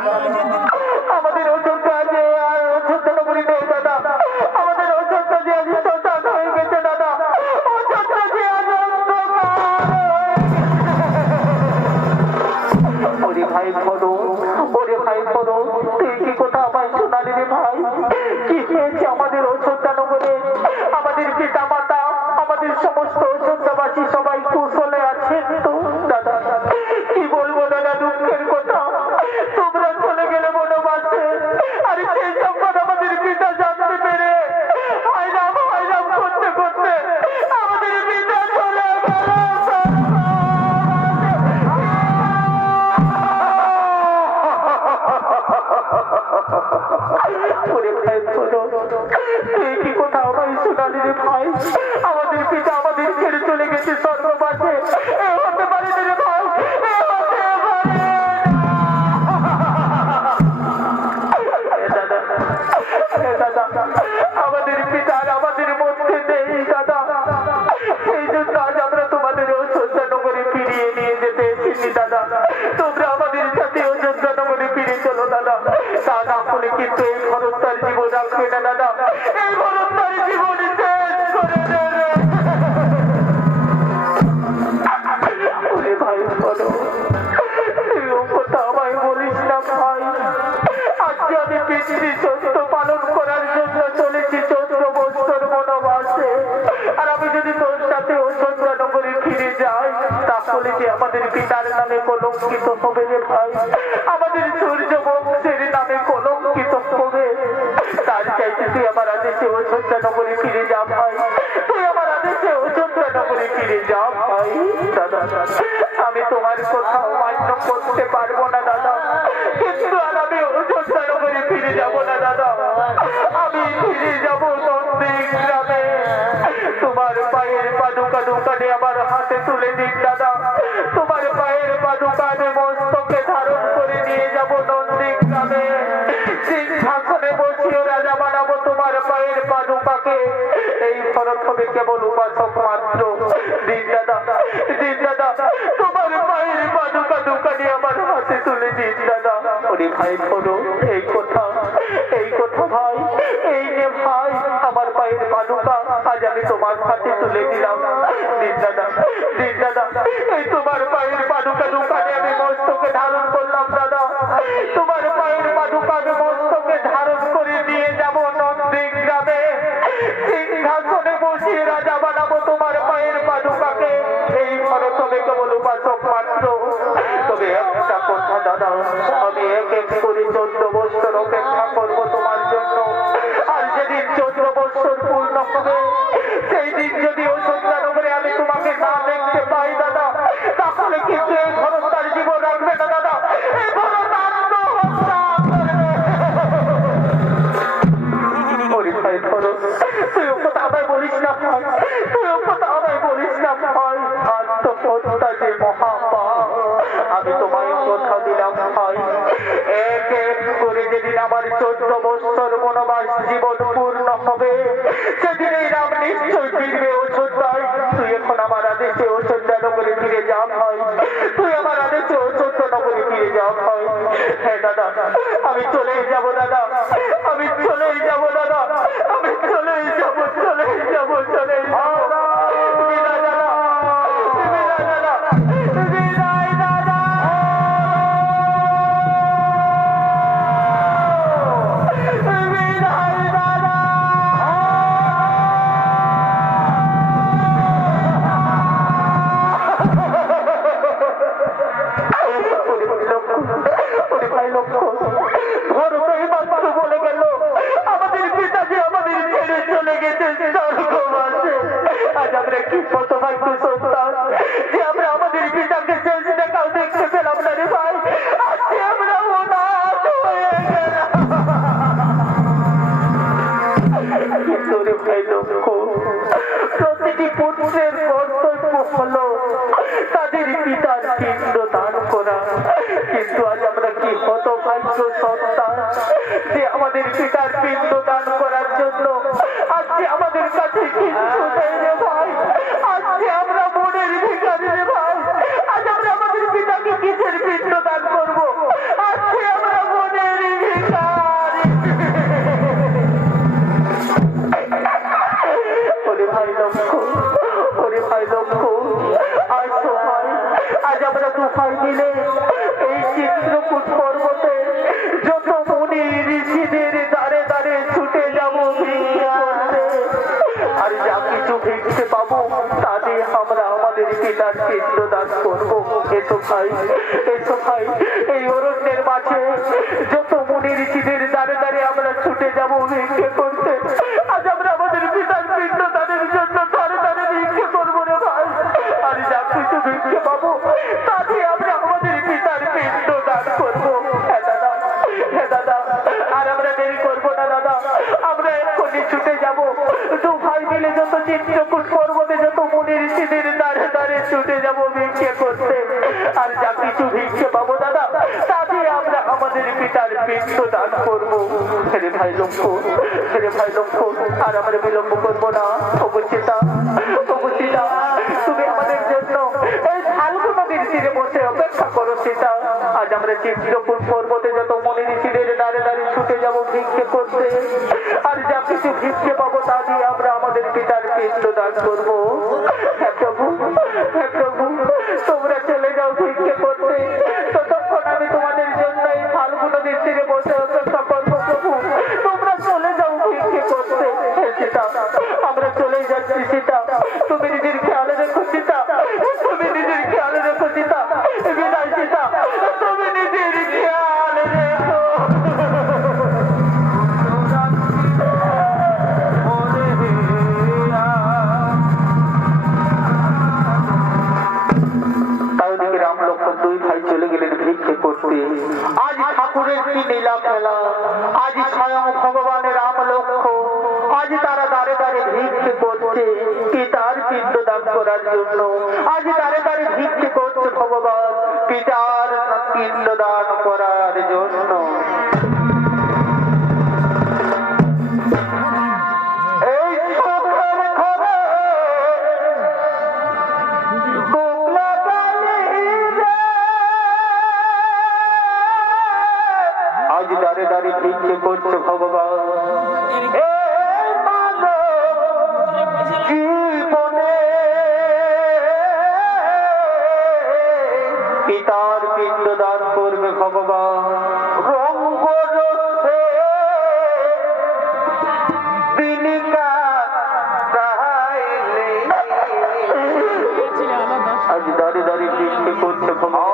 আমাদের অযোধ্যা যে আর অযোধ্যা নগরী নেই দাদা, আমাদের অযোধ্যা যে আজ শ্মশান হয়ে গেছে দাদা, অযোধ্যা যে আজ ওরে ভাই ফরজ, ওরে ভাই ফরজ, তুই কি কথা আমায় শোনালি রে ভাই? কি হয়েছে আমাদের অযোধ্যা নগরে? আমাদের পিতা মাতা, আমাদের সমস্ত অযোধ্যাবাসী সবাই কুশলে আছেন তো দাদা? কি বলবো দাদা দুঃখের কথা, তোমরা চলে গেলে বনবাসে, আর সেই সংবাদ আমাদের পিতা জানতে পেরে হায়রাম হায়রাম করতে করতে আমাদের পিতা চলে গেল। ওরে ভাই ফরজ, তুই কি কথা আমায় শোনালি রে ভাই? আমাদের পিতা আমাদের ছেড়ে চলে গেছে স্বর্গবাসে। এ হতে পারে না রে ভাই, এ হতে পারে না। এ দাদা, আমাদের পিতা আর আমাদের মধ্যে নেই দাদা, সেই জন্য আজ আমরা তোমাদের অযোধ্যা নগরে ফিরিয়ে নিয়ে যেতে এসেছি দাদা। তোমরা আমাদের সাথে অযোধ্যা নগরে ফিরে চলো দাদা, তা না হলে কিন্তু এই ভরত তার জীবন রাখবে না দাদা, এই ভরত তার জীবন শেষ করে দেবে। ওরে ভাই ফরজ, এরকম কথা আমায় বলিস না ভাই। আজকে আমি পৃথিবী চৈত্র পালন করার জন্য চলেছি 14 বছর বনবাসে, আর আমি যদি তোর সাথে অযোধ্যা নগরে ফিরে যাই তাহলে যে আমাদের পিতার নামে কলঙ্কিত হবে রে ভাই, আমাদের সূর্য বংশের নামে কলঙ্কিত হবে। তার চাইতে তুই আমার আদেশে অযোধ্যা নগরে ফিরে যা ভাই, তুই আমার আদেশে অযোধ্যা নগরে ফিরে যা ভাই। দাদা আমি তোমার কথা মান্য করতে পারবো না দাদা, কিন্তু আর আমি অযোধ্যা নগরে ফিরে যাব না দাদা, আমি ফিরে যাব নন্দীগ্রামে। তোমার পায়ের পাদুকা দোকানে আমার হাতে তুলে দিন দাদা, তোমার পায়ের পাদুকা আমি মস্তকে ধারণ করে নিয়ে যাব নন্দীগ্রামে। সিংহাসনে বসিয়ে রাজা বানাবো তোমার পায়ের পাদুকাকে। এই ফরক হবে কেবল উপাসক মাত্র। দিন দাদা, দিন দাদা, তোমার পায়ের পাদুকা দোকানে আমার হাতে তুলে দিন দাদা। ওরে ভাই ফরক, এই কথা ভাই, এই নে ভাই আমার পায়ের পাদুকা, আজ আমি তোমার হাতে তুলে দিলাম। দিন দাদা, দিন দাদা, এই তোমার পায়ের পাদুকা দোকানে আমি মস্তকে ধারণ করলাম দাদা, তোমার পায়ের পাদুকা আমি মস্তকে ধারণ করে নিয়ে যাব নন্দীগ্রামে। সিংহাসনে বসিয়ে রাজা বানাবো তোমার পায়ের পাদুকাকে। এই ফরক হবে কেবল উপাসক মাত্র। তবে একটা কথা দাদা, আমি এক এক করে 14 বছর অপেক্ষা করবো তোমার জন্য। আর যেদিন 14 বছর পূর্ণ হবে, সেই দিন যদি অযোধ্যা নগরে আমি তোমাকে না দেখতে পাই দাদা, তাহলে কিন্তু এই ভরত তার জীবন রাখবে না দাদা, এই ভরত আত্মহত্যা করবে। ওরে ভাই ভরত, তুই ও কথা আমায় বলিস না ভাই, তুই ও কথা আমায় বলিস না ভাই। আত্মহত্যা যে মহাপাপ, আমি তোমায় কথা দিলাম ভাই, এক এক করে যেদিন আমার 14 বছর বনবাস জীবন পূর্ণ হবে, সেদিন এই রাম নিশ্চয় ফিরবে অযোধ্যায়। তুই এখন আমার আদেশে অযোধ্যা নগরে ফিরে যা ভাই, তুই আমার আদেশে অযোধ্যা নগরে ফিরে যা ভাই। হ্যাঁ দাদা, আমি চলেই যাব দাদা, আমি চলেই যাব দাদা, আমি চলেই যাব, চলেই যাব, চলেই যাব। বিদায় দাদা, বিদায় দাদা, বিদায় দাদা। আজ আমরা কি হতভাগ্য সন্তান যে আমরা আমাদের পিতাকে শেষ দেখাও দেখতে পেলাম না রে ভাই। আজকে আমরা অনাথ হয়ে গেলাম। তোরে ভাই লক্ষ, প্রতিটি পুত্রের কর্তব্য হলো তাদের পিতার পিণ্ড দান করা, কিন্তু আজ আমরা কি হতভাগ্য সন্তান যে আমাদের পিতার পিণ্ড দান করার জন্য আজকে আমাদের কাছে কিছু নেই রে ভাই। আজকে আমরা পিতার পিণ্ড দান করবো। এসো ভাই, এসো ভাই, এই অরণ্যের মাঝে যত মুনি ঋষিদের দ্বারে দ্বারে আমরা ছুটে যাবো ভিক্ষে করতে। আজ আমরা আমাদের পিতার পিণ্ড দানের জন্য দ্বারে দ্বারে ভিক্ষে করবো রে ভাই। আর যা কিছু ভিক্ষে পাবো তাতে আমরা আমাদের পিতার পিণ্ড দান করবো। হ্যাঁ দাদা, হ্যাঁ দাদা, আর আমরা দেরি করবো না দাদা, আমরা এক্ষুনি ছুটে যাবো। দু ভাই মিলে যত চিত্রকূট পর্বতে যত মুনি ঋষিদের দ্বারে দ্বারে ছুটে যাবো ভিক্ষে করতে। আর যা কিছু ভিক্ষে পাবো দাদা তাতে আমরা আমাদের পিতার পিণ্ড দান করবো। ছেলে ভাই লক্ষ্য, ছেলে ভাই লক্ষ্য, আর আমরা বিলম্ব করবো না। অবচিতা, অবচিতা, তুমি আমাদের জন্য এই ফাল্গু নদীর তীরে বসে অপেক্ষা করো সীতা। আজ আমরা চিত্রকূট পর্বতে যত মুনি ঋষিদের দ্বারে দ্বারে ছুটে যাবো ভিক্ষে করতে। আর যা কিছু ভিক্ষে পাবো তা দিয়ে আমরা আমাদের পিতার পিণ্ড দান করবো। হ্যাঁ প্রভু, হ্যাঁ প্রভু, তোমরা চলে যাও ভিক্ষে করতে, ততক্ষণ আমি তোমাদের জন্য এই ফাল্গু নদীর তীরে বসে অপেক্ষা করবো। প্রভু তোমরা চলে যাও ভিক্ষে করতে। হ্যাঁ সীতা, আমরা চলে যাচ্ছি সীতা, তুমি নিজের খেয়ালে রেখো সীতা, তুমি নিজের খেয়ালে রেখো সীতা। বিদায় সীতা, তুমি নিজের খেয়ালে রেখো। রাম লক্ষ্মণ দুই ভাই চলে গেলেন ভিক্ষে করতে। আজ ঠাকুরের কি লীলা খেলা, আজ স্বয়ং ভগবানের রাম লক্ষ্মণ আজ তারা দাঁড়ে দাঁড়ে ভিক্ষে করছে পিতার পিণ্ড দান করার জন্য। আজ দাঁড়ে দাঁড়ে ভিক্ষে করছে ভগবান পিতার পিণ্ড দান করার জন্য। আজ দাঁড়ে দাঁড়িয়ে ভিক্ষে করছে ভগবান জীবনে পিতার পিণ্ড দান করবে ভগবান। রঙ্গ রসে বিনিকা গাইলে আজ দাঁড়িয়ে দাঁড়িয়ে ভিক্ষে করছে ভগবান।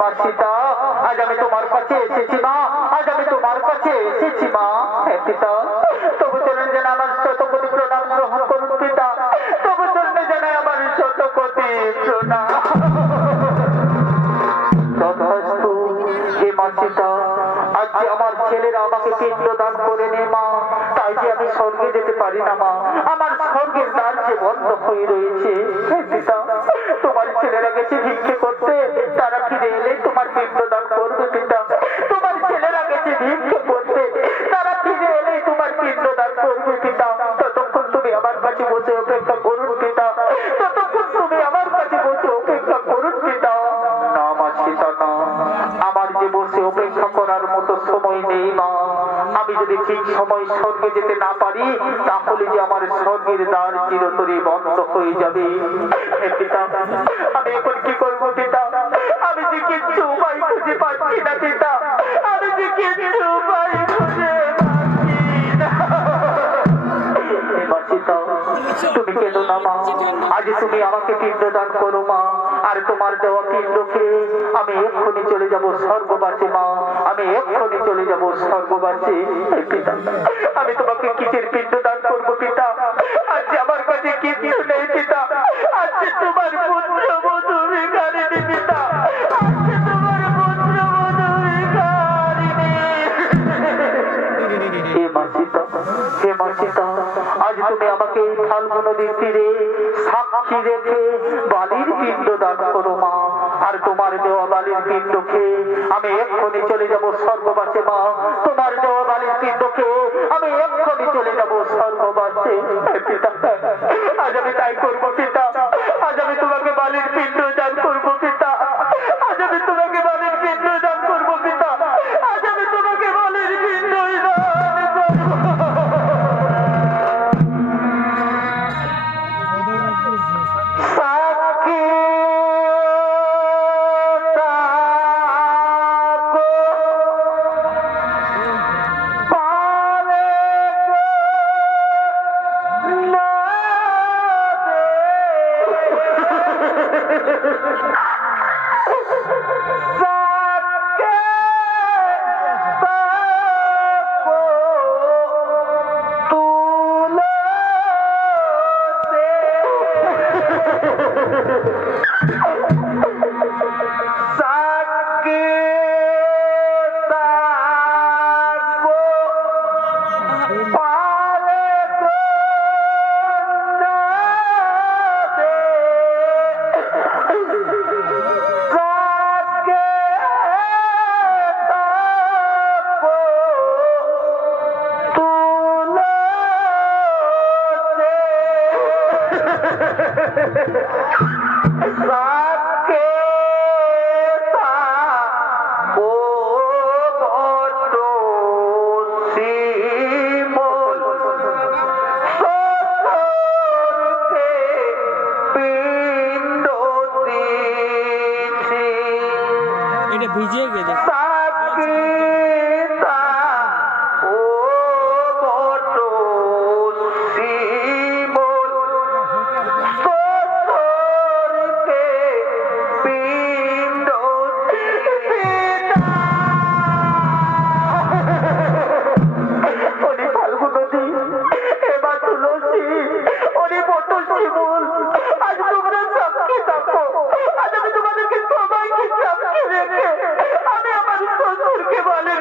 মা সীতা, আজ আমি তোমার কাছে এসেছি মা, আজ আমি তোমার কাছে এসেছি মা। হে পিতা, তবু চলেন যেন আমার শতকোটি প্রণাম গ্রহণ করুন পিতা, তবু চলবে যেন আমার শতকোটি প্রণাম। তথাস্তু হে মা সীতা, আজ যে আমার ছেলেরা আমাকে পিণ্ড দান করে নে মা, তাই যে আমি স্বর্গে যেতে পারি না মা, আমার স্বর্গের দ্বার যে বন্ধ হয়ে রয়েছে। হে পিতা, তোমার ছেলেরা গেছে ভিক্ষে করতে, তারা ফিরে এলে তোমার পিণ্ড দান করবে পিতা। তোমার ছেলেরা গেছে ভিক্ষে করতে, তারা ফিরে এলে তোমার পিণ্ড দান করবে পিতা। ততক্ষণ তুমি আমার কাছে বসে অপেক্ষা করুন পিতা, ততক্ষণ তুমি আমার কাছে বসে অপেক্ষা করুন পিতা। না মা সীতা না, আমার যে বসে অপেক্ষা করার মতো সময় নেই মা। আমি যদি ঠিক সময় স্বর্গে যেতে না পারি, তাহলে যে আমার স্বর্গের দ্বার চিরতরে বন্ধ হয়ে যাবে। হে পিতা, আমি এখন কি করবো পিতা? আমি যে কিচ্ছু উপায় খুঁজে পাচ্ছি না পিতা, আমি যে কিচ্ছু উপায় খুঁজে পাচ্ছি না। হে মা সীতা, তুমি কেন না মা, আজ তুমি আমাকে পিণ্ড দান করো মা, আর তোমার দেওয়া পিণ্ডকে আমি এক্ষুনি চলে যাব স্বর্গবাসী মা, আমি এক্ষুনি চলে যাব স্বর্গবাসী। পিতা, আমি তোমাকে কিসের পিণ্ড দান করবো পিতা? আজ আমার কাছে কিছু নেই পিতা, আজ তোমার পুত্র বধূ ভিখারিণী পিতা, আজ তোমার পুত্র বধূ ভিখারিণী। হে মা সীতা, হে মা সীতা, আজ তুমি আমাকে ফাল্গু নদীর তীরে সাক্ষী রেখে বালির পিণ্ড দান করো মা, আর তোমার দেওয়া বালির পিণ্ডকে আমি এক্ষুনি চলে যাব স্বর্গবাসে মা, তোমার দেওয়া বালির পিণ্ডকে আমি এক্ষুনি চলে যাব স্বর্গবাসে। পিতা, আজ আমি তাই করবো পিতা, আজ আমি তোমাকে বালির পিণ্ড দান করবো পিতা, আজ আমি তোমাকে বালির পিণ্ড দান করবো পিতা, আজ আমি তোমাকে বালির পিণ্ড দান করবো। ভিজিয়ে গেছে আমি আমার শ্বশুরকে বলে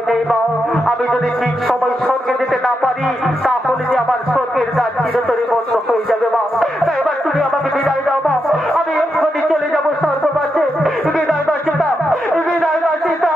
সময় নেই মা। আমি যদি ঠিক সময় স্বর্গে যেতে না পারি তাহলে যে আমার স্বর্গের দ্বার চিরতরে বন্ধ হয়ে যাবে মা। তাই এবার তুমি আমাকে বিদায় দাও মা। আমি এক্ষুনি চলে যাবো স্বর্গবাসে। বিদায় মা সীতা, বিদায় মা সীতা,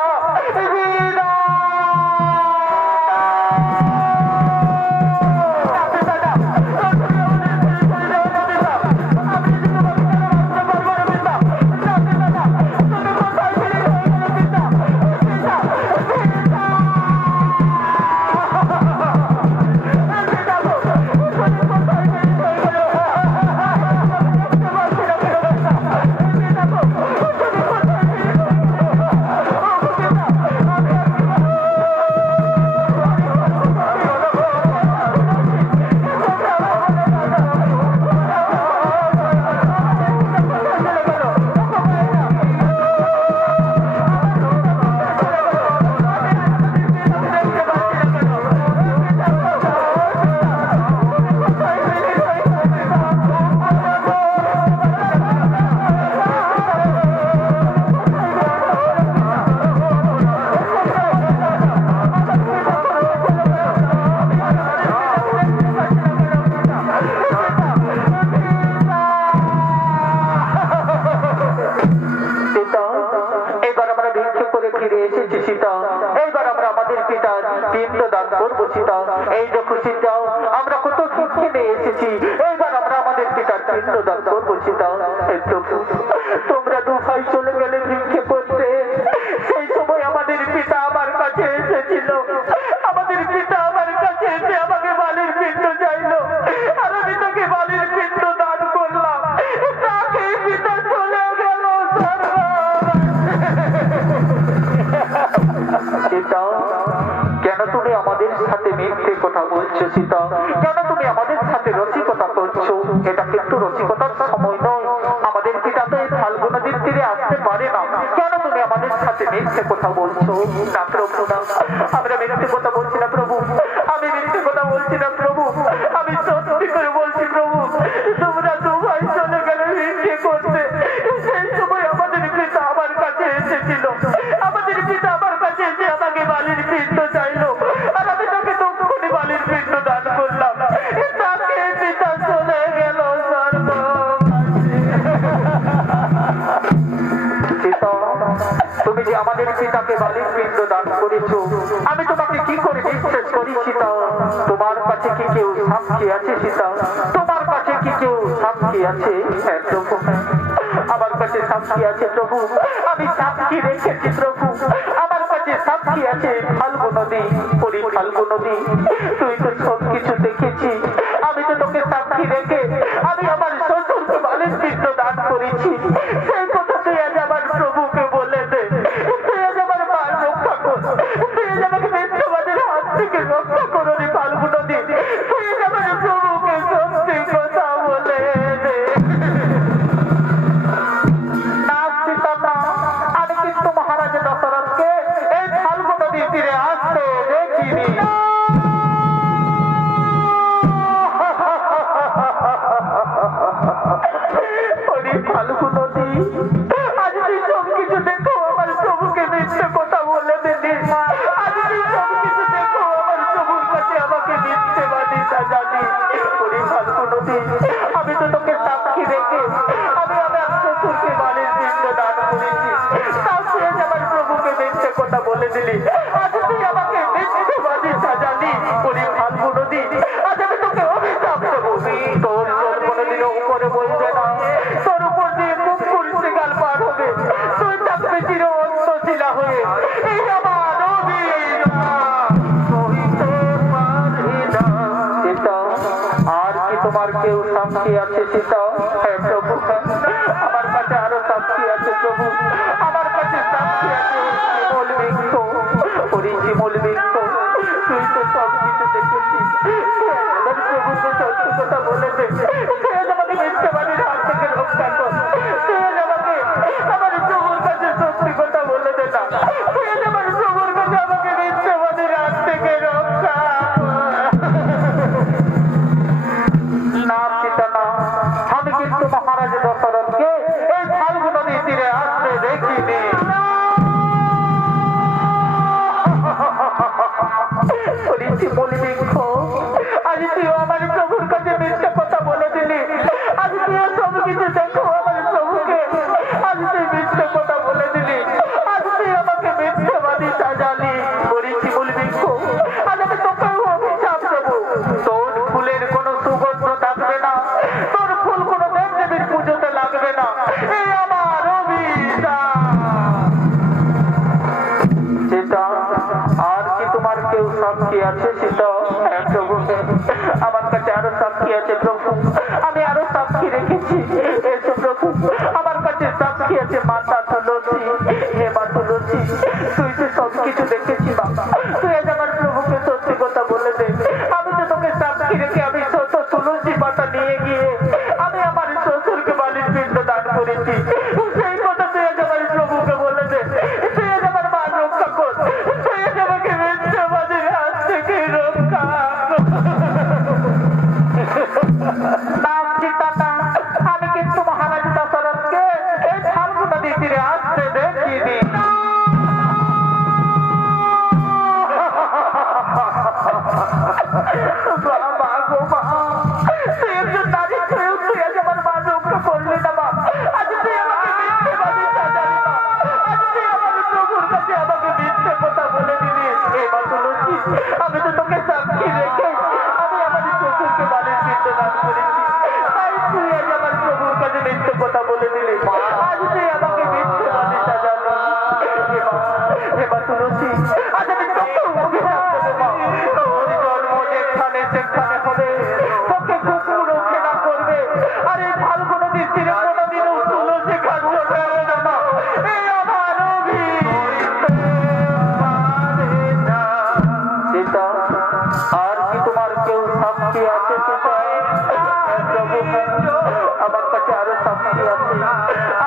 বিদায়। এই দেখো সীতা, আমরা কত দুঃখে নিয়ে এসেছি। এইবার আমরা আমাদের পিতার পিণ্ডদান করবো সীতা। তোমরা দু ভাই চলে গেলে ভিক্ষে করতে, সেই সময় আমাদের পিতা আমার কাছে এসেছিল। আমাদের পিতা আমার কাছে এসে আমাকে বালির পিণ্ড চাইলো, আর আমি তাকে বালির পিণ্ড দান করলাম। তাকে পিতা চলে গেল। সীতা, কেন তুমি আমাদের সাথে মিথ্যে কথা বলছো সীতা? কেন তুমি আমাদের সাথে রসিকতা করছো? এটা কিন্তু রসিকতার সময় নয়। আমাদের পিতা তো এই ফাল্গুন নদীর তীরে আসতে পারে না। কেন তুমি আমাদের সাথে মিথ্যে কথা বলছো? না প্রভু না, আমরা মিথ্যে কথা বলছি না প্রভু। আমি মিথ্যে কথা বলছি না প্রভু। আমি সত্যি করে বলছি প্রভু। তোমরা দু ভাই চলে গেলে ভিক্ষে করতে, সেই সময় আমাদের পিতা আমার কাছে এসেছিল। আমাদের পিতা আমার কাছে এসে আমাকে বালির পিণ্ড চাইলো, আর আমি তাকে তক্ষুনি বালির পিণ্ড দান করলাম। তাকে পিতা চলে গেল সীতা, তুমি যে আমাদের পিতাকে বালির পিণ্ড দান করেছো, আমি তোমাকে কি করে বিশ্বাস করি সীতা? তোমার কাছে কি কেউ সাক্ষী আছে সীতা? তোমার কাছে কি কেউ সাক্ষী আছে? হ্যাঁ প্রভু, আমার কাছে সাক্ষী আছে প্রভু। আমি সাক্ষী রেখেছি প্রভু। আমার কাছে সাক্ষী আছে ফাল্গুন নদী, পরি ফাল্গুন নদী। তুই তো সব কিছু দেখেছি। আমি তো তোকে সাক্ষী রেখে আমি আমার শ্বশুরকে বালির পিণ্ড দান করেছি। সেই কথা তুই আজ আমার প্রভুকে বলে দে। তুই আজ আমার প্রাণ রক্ষা কর। তুই আজ আমাকে মিথ্যাবাদের হাত থেকে রক্ষা করো রে ফাল্গুন নদী। তুই আজ আমার প্রভুকে সত্যি কথা বলে দে। না সীতা না, আমি কিন্তু মহারাজ দশরথকে এই ফাল্গুন নদীর তীরে আসতে দেখিনি। ফাল্গুন নদী, আজ তুই সব কিছু দেখো আমার প্রভুকে মিথ্যে কথা বলে দিলি। আজ তুই সব কিছু দেখো আমার প্রভুর কাছে আমাকে মিথ্যেবাদী সাজালি। ফাল্গুন নদী, আমি তো তোকে সাক্ষী রেখে আমি আমার শ্বশুরকে বালির পিণ্ড দান করেছি। তাও তুই আজ আমার প্রভুকে মিথ্যে কথা বলে দিলি। আজ তুই আমাকে মিথ্যেবাদী সাজালি। ফাল্গুন নদী, আজ আমি তোকে অভিশাপ দেবো। তোর জল কোনোদিনও উপরে বলবে না। তোর উপর দিয়ে কুকুর শিকাল পার হবে। তুই থাকবে চির অন্তশীলা হয়ে। এই আমার সীতা, আর কি তোমার কেউ সাক্ষী আছে সীতা? হ্যাঁ প্রভু, আমার কাছে আরো সাক্ষী আছে প্রভু। আমার কাছে সাক্ষী আছে শিমুল বৃক্ষ, শিমুল বৃক্ষ। তুই তো সব কিছু দেখেছিস। আমার প্রভুকে সত্যি কথা বলে দে। তুই আমাকে মিথ্যাবাদীর হাত থেকে রক্ষা কর। তুই আমাকে আমার প্রভুর কাছে সত্যি কথা বলে দে না। তুই আমার প্রভুর কাছে আমাকে মিথ্যাবাদীর হাত থেকে রক্ষা না সীতা না, আমি কিন্তু মহারাজ দশরথকে এই ফাল্গুন নদীর তীরে আসতে দেখিনি। বলেছি বলি বৃক্ষ, আজ তুই আমার প্রভুর কাছে মিথ্যা কথা বলে দিলি। আজ তুই সব কিছু দেখো আমার প্রভুকে, আজ তুই মিথ্যা কথা বলে দিলি। আজ তুই আমাকে মিথ্যাবাদী সাজালি। বলেছি বলি বৃক্ষ, আজ আমি তোকেও অভিশাপ দেবো। তোর ফুলের কোনো সুগন্ধ থাকবে না, তোর ফুল কোনো দেব দেবীর পুজোতে লাগবে না। এই আমার অভিশাপ। সীতা, আর কি তোমার কেউ সাক্ষী আছে? সীতা, হ্যাঁ প্রভু, আমার কাছে আরো সাক্ষী আছে প্রভু, আমি আরো সাক্ষী রেখেছি। এসো প্রভু, আমার কাছে সাক্ষী আছে মাতা তুলসী। হে মা তুলসী, তুই তো সব কিছু দেখেছি বাবা, তুই আজ আমার প্রভুকে সত্যি কথা বলে দে। আমি তো তোকে সাক্ষী রেখে আমি সত্য তুলসী পাতা নিয়ে গিয়ে আমি আমার শ্বশুরকে বালির পিণ্ড দান করেছি। সেই কথা তুই আজ আমার প্রভুকে বলে দে। তুই আজ আমার মান রক্ষা কর, তুই আজ আমাকে মিথ্যাবাদীর হাত থেকে রক্ষা কর। না সীতা না, আমি কিন্তু মহারাজ দশরথকে এই ফাল্গুন নদীর তীরে আসতে দেখিনি। বাবা গো মা, তুই একজন নারী হয়েও তুই আজ আমার মান রক্ষা করলি না মা। আজ তুই আমাকে মিথ্যেবাদী সাজালি মা। আজ তুই আমার প্রভুর কাছে আমাকে মিথ্যে কথা বলে দিলি। এ মা তুলসী, আমি তো তোকে সাক্ষী রেখে আমি আমার শ্বশুরকে বালির পিণ্ড দান করেছি, তাই তুই আজ আমার প্রভুর কাছে মিথ্যে কথা বলে দিলি। আজ তুই আমাকে মিথ্যেবাদী সাজালি। হে মা তুলসী, আজ আমি তোকেও অভিশাপ দেবো মা। তোর জন্ম যেখানে সেখানে হবে, তোকে কুকুর ঘেরা করবে। আর এই ফাল্গুন নদীর তীরে কোনোদিনও তুলসী গাছ হবে না মা। এই আমার সীতা, আর কি তোমার কেউ সাক্ষী আছে? সীতা, আমার কাছে আরো সাক্ষী আছে,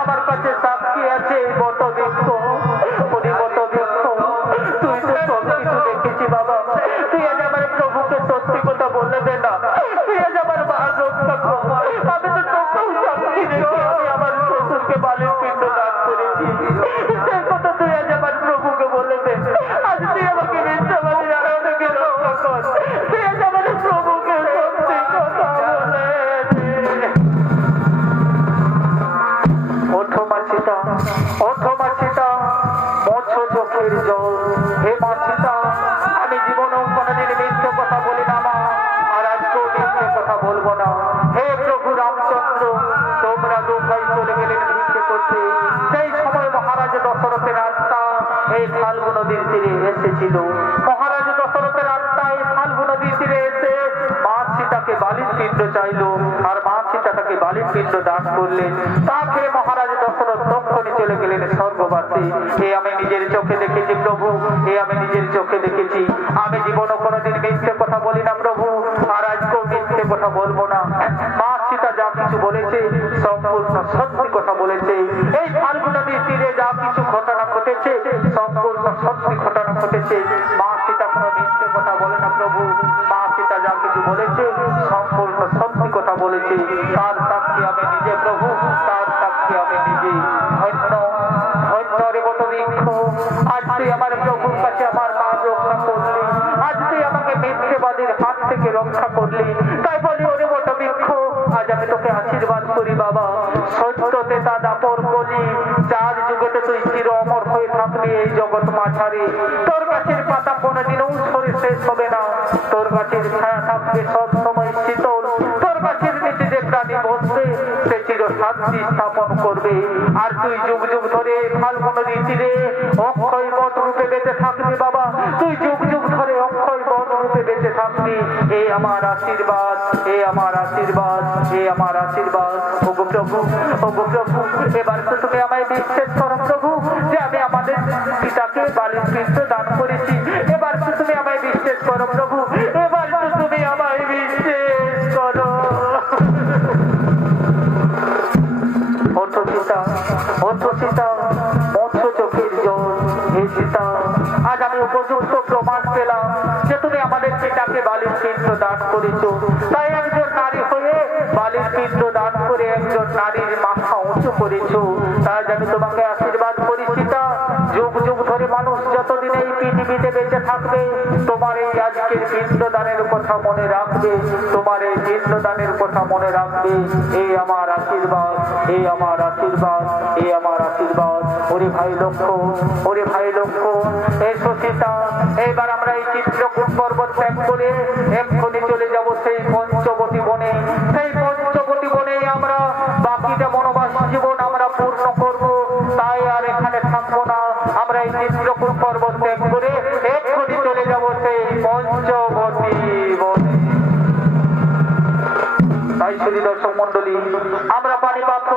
আমার কাছে সাক্ষী আছে এই বট বৃক্ষ। ওরে বট বৃক্ষ, তুই তো সব কিছু দেখেছি বাবা, তুই আজ আমার প্রভুকে সত্যি কথা বলে দে না। তুই আজ আমার মান রক্ষা কর। আমি তো তোকেও সাক্ষী রেখে আমি আমার শ্বশুরকে বালির পিণ্ড দান করেছি। সেই কথা তুই আজ আমার প্রভুকে বলে দে। আজ তুই আমাকে মিথ্যাবাদীর হাত থেকে রক্ষা কর। তুই আজ আমার প্রভুকে সত্যি কথা বলে দে। ওঠো মা সীতা, ওঠো মা সীতা, মোছো চোখের জল। হে মা সীতা, আমি জীবনেও কোনোদিন মিথ্যে কথা বলি না মা, আর আজকেও মিথ্যে কথা বলবো না। হে প্রভু রামচন্দ্র, তোমরা দুভাই চলে গেলেন ভিক্ষে করতে। সেই সময় মহারাজ দশরথের আত্মা এই ফাল্গুন নদীর তীরে এসেছিল। মহারাজ দশরথের আত্মা এই ফাল্গুন নদীর তীরে এসে মা সীতাকে বালির পিণ্ড চাইল, আর মা সীতা তাকে বালির পিণ্ড দান করলেন। তাকে মহারাজ দশরথ তক্ষণি চলে গেলেন স্বর্গবাসী। এ আমি নিজের চোখে দেখেছি প্রভু, এ আমি নিজের চোখে দেখেছি। আমি জীবনও কোনোদিন মিথ্যে কথা বলি না প্রভু, আর আজকেও মিথ্যে কথা বলবো না। মা সীতা যা কিছু বলেছে সম্পূর্ণ সত্যি কথা বলেছে। এই ফাল্গুন নদীর তীরে যা কিছু ঘটনা ঘটেছে সম্পূর্ণ সত্যি ঘটনা ঘটেছে। মা সীতা কোনো মিথ্যে কথা বলে না প্রভু, মা সীতা যা কিছু বলেছে সম্পূর্ণ সত্যি কথা বলেছে। তার সাক্ষী আমি নিজে প্রভু, তার সাক্ষী আমি নিজে। ধন্য ধন্য রে বট বৃক্ষ, আজ তুই আমার প্রভুর কাছে আমার মান রক্ষা করলি। আজ তুই আমাকে মিথ্যেবাদীর হাত থেকে রক্ষা করলি। তাই বলি ওরে বট বৃক্ষ, আজ আমি তোকে আশীর্বাদ করি বাবা। সত্যতে তা দাপর বলি, চার যুগেতে তুই চির অমর হয়ে থাকবি এই জগৎ মাঝারে। তোর গাছের পাতা কোনোদিনও সরে শেষ হবে না, তোর গাছের ছায়া থাকবে সব সময় শীতল। তোর গাছের নিচে যে প্রাণী বসবে সে চির শান্তি স্থাপন করবে। আর তুই যুগ যুগ ধরে ফাল্গুন নদীর তীরে অক্ষয় বট রূপে বেঁচে থাকবি বাবা। তুই যুগ যুগ ধরে অক্ষয় বট রূপে বেঁচে থাকবি। এ আমার আশীর্বাদ, এ আমার আশীর্বাদ, এ আমার আশীর্বাদ। ওগো প্রভু, ওগো প্রভু, এবার তো তুমি আমায় বিশ্বাস করো প্রভু যে আমি আমাদের পিতাকে বালির পিণ্ড দান করেছি। এবার তো তুমি আমায় বিশ্বাস করো প্রভু, এবার তো তুমি আমায় বিশ্বাস করো। ওঠো সীতা, ওঠো সীতা, মোছো চোখের জল। হে সীতা, আজ আমি উপযুক্ত প্রমাণ পেলাম যে তুমি আমাদের পিতাকে বালির পিণ্ড দান করেছো। তাই একজন নারী হয়ে বালির পিণ্ড দান করে একজন নারীর মাথা উঁচু করেছো। তাই আমি তোমাকে আশীর্বাদ করি সীতা, যুগ যুগ ধরে মানুষ যতদিন এই পৃথিবীতে বেঁচে থাকবে রাখবে, তোমার এই আজকের পিণ্ডদানের কথা মনে রাখবে, তোমার এই পিণ্ডদানের কথা মনে রাখবে। এই আমার আশীর্বাদ, এই আমার আশীর্বাদ, এই আমার আশীর্বাদ। ওরে ভাই লক্ষ্মণ, ওরে ভাই লক্ষ্মণ, এসো সীতা, এইবার আমরা এই চিত্রকূট পর্বত ত্যাগ করে এক্ষুনি চলে যাব সেই পঞ্চবতী বনে। সেই পঞ্চবতী বনে আমরা বাকিটা বনবাস জীবন আমরা পূর্ণ করব। তাই আর এখানে থাকবো না, আমরা এই চিত্রকূট পর্বত ত্যাগ করে এক্ষুনি চলে যাব সেই পঞ্চবতী বনে। তাই শুধু দর্শক মন্ডলী, আমরা পানি পাত্র